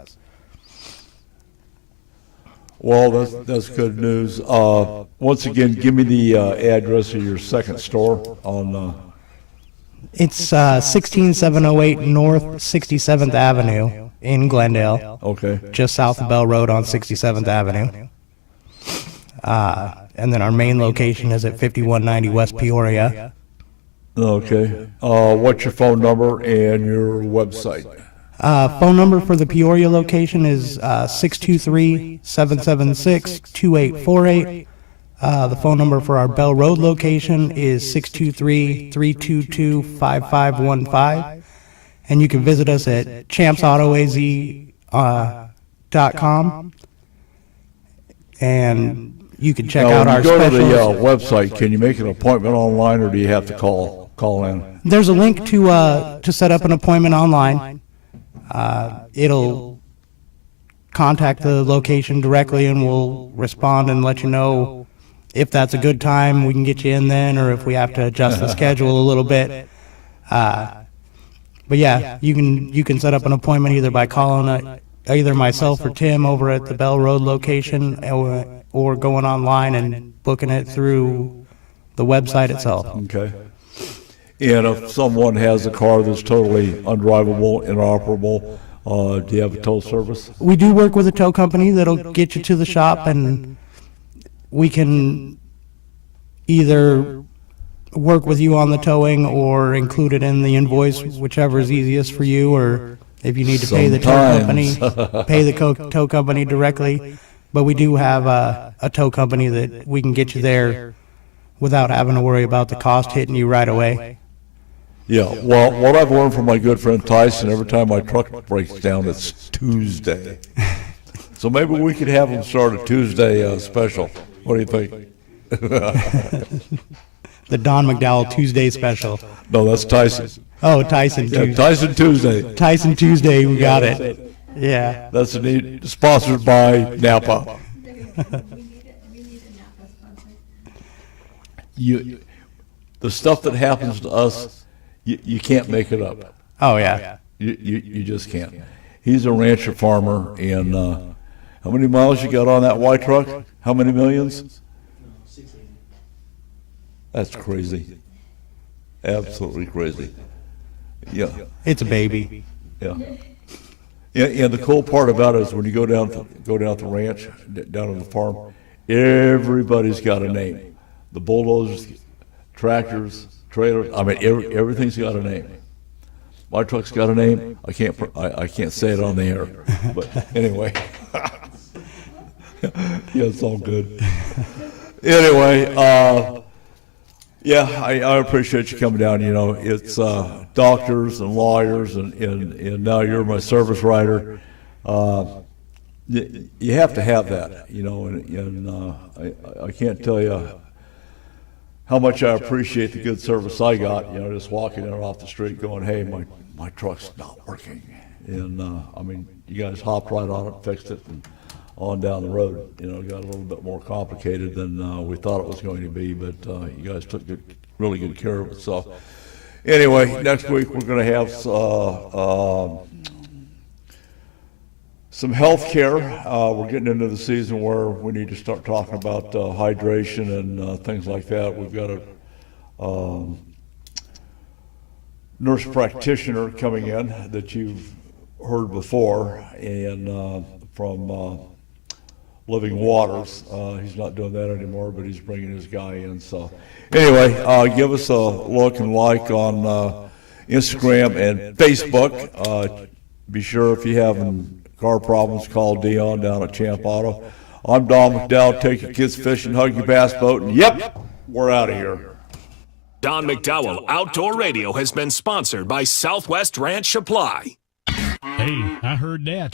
Well, that's good news. Once again, give me the address of your second store on. It's 16708 North 67th Avenue in Glendale. Okay. Just south of Bell Road on 67th Avenue. And then our main location is at 5190 West Peoria. Okay. What's your phone number and your website? Phone number for the Peoria location is 623-776-2848. The phone number for our Bell Road location is 623-322-5515. And you can visit us at champsautoaz.com. And you can check out our specials. When you go to the website, can you make an appointment online, or do you have to call in? There's a link to set up an appointment online. It'll contact the location directly, and we'll respond and let you know if that's a good time. We can get you in then, or if we have to adjust the schedule a little bit. But yeah, you can set up an appointment either by calling either myself or Tim over at the Bell Road location, or going online and booking it through the website itself. Okay. And if someone has a car that's totally undrivable, inoperable, do you have a tow service? We do work with a tow company that'll get you to the shop, and we can either work with you on the towing or include it in the invoice, whichever is easiest for you, or if you need to pay the tow company, pay the tow company directly. But we do have a tow company that we can get you there without having to worry about the cost hitting you right away. Yeah, well, what I've learned from my good friend Tyson, every time my truck breaks down, it's Tuesday. So maybe we could have them start a Tuesday special. What do you think? The Don McDowell Tuesday special. No, that's Tyson. Oh, Tyson Yeah, Tuesday. Tyson Tuesday. Tyson Tuesday, we got it. Yeah. That's sponsored by Napa. The stuff that happens to us, you can't make it up. Oh, yeah. You just can't. He's a rancher farmer, and how many miles you got on that white truck? How many millions? That's crazy. Absolutely crazy. Yeah. It's a baby. Yeah. And the cool part about it is when you go down the ranch, down on the farm, everybody's got a name. The bulldozers, tractors, trailers. I mean, everything's got a name. My truck's got a name. I can't say it on the air, but anyway. Yeah, it's all good. Anyway, yeah, I appreciate you coming down. You know, it's doctors and lawyers, and now you're my service writer. You have to have that, you know, and I can't tell you how much I appreciate the good service I got, you know, just walking in off the street going, hey, my truck's not working. And, I mean, you guys hopped right on it, fixed it, and on down the road. You know, it got a little bit more complicated than we thought it was going to be, but you guys took really good care of it. So anyway, next week we're going to have some health care. We're getting into the season where we need to start talking about hydration and things like that. We've got a nurse practitioner coming in that you've heard before, and from Living Waters. He's not doing that anymore, but he's bringing his guy in. So anyway, give us a look and like on Instagram and Facebook. Be sure if you have car problems, call Dion down at Champ Auto. I'm Don McDowell. Take your kids fishing, hug your bass boat, and yep, we're out of here. Don McDowell Outdoor Radio has been sponsored by Southwest Ranch Supply. Hey, I heard that.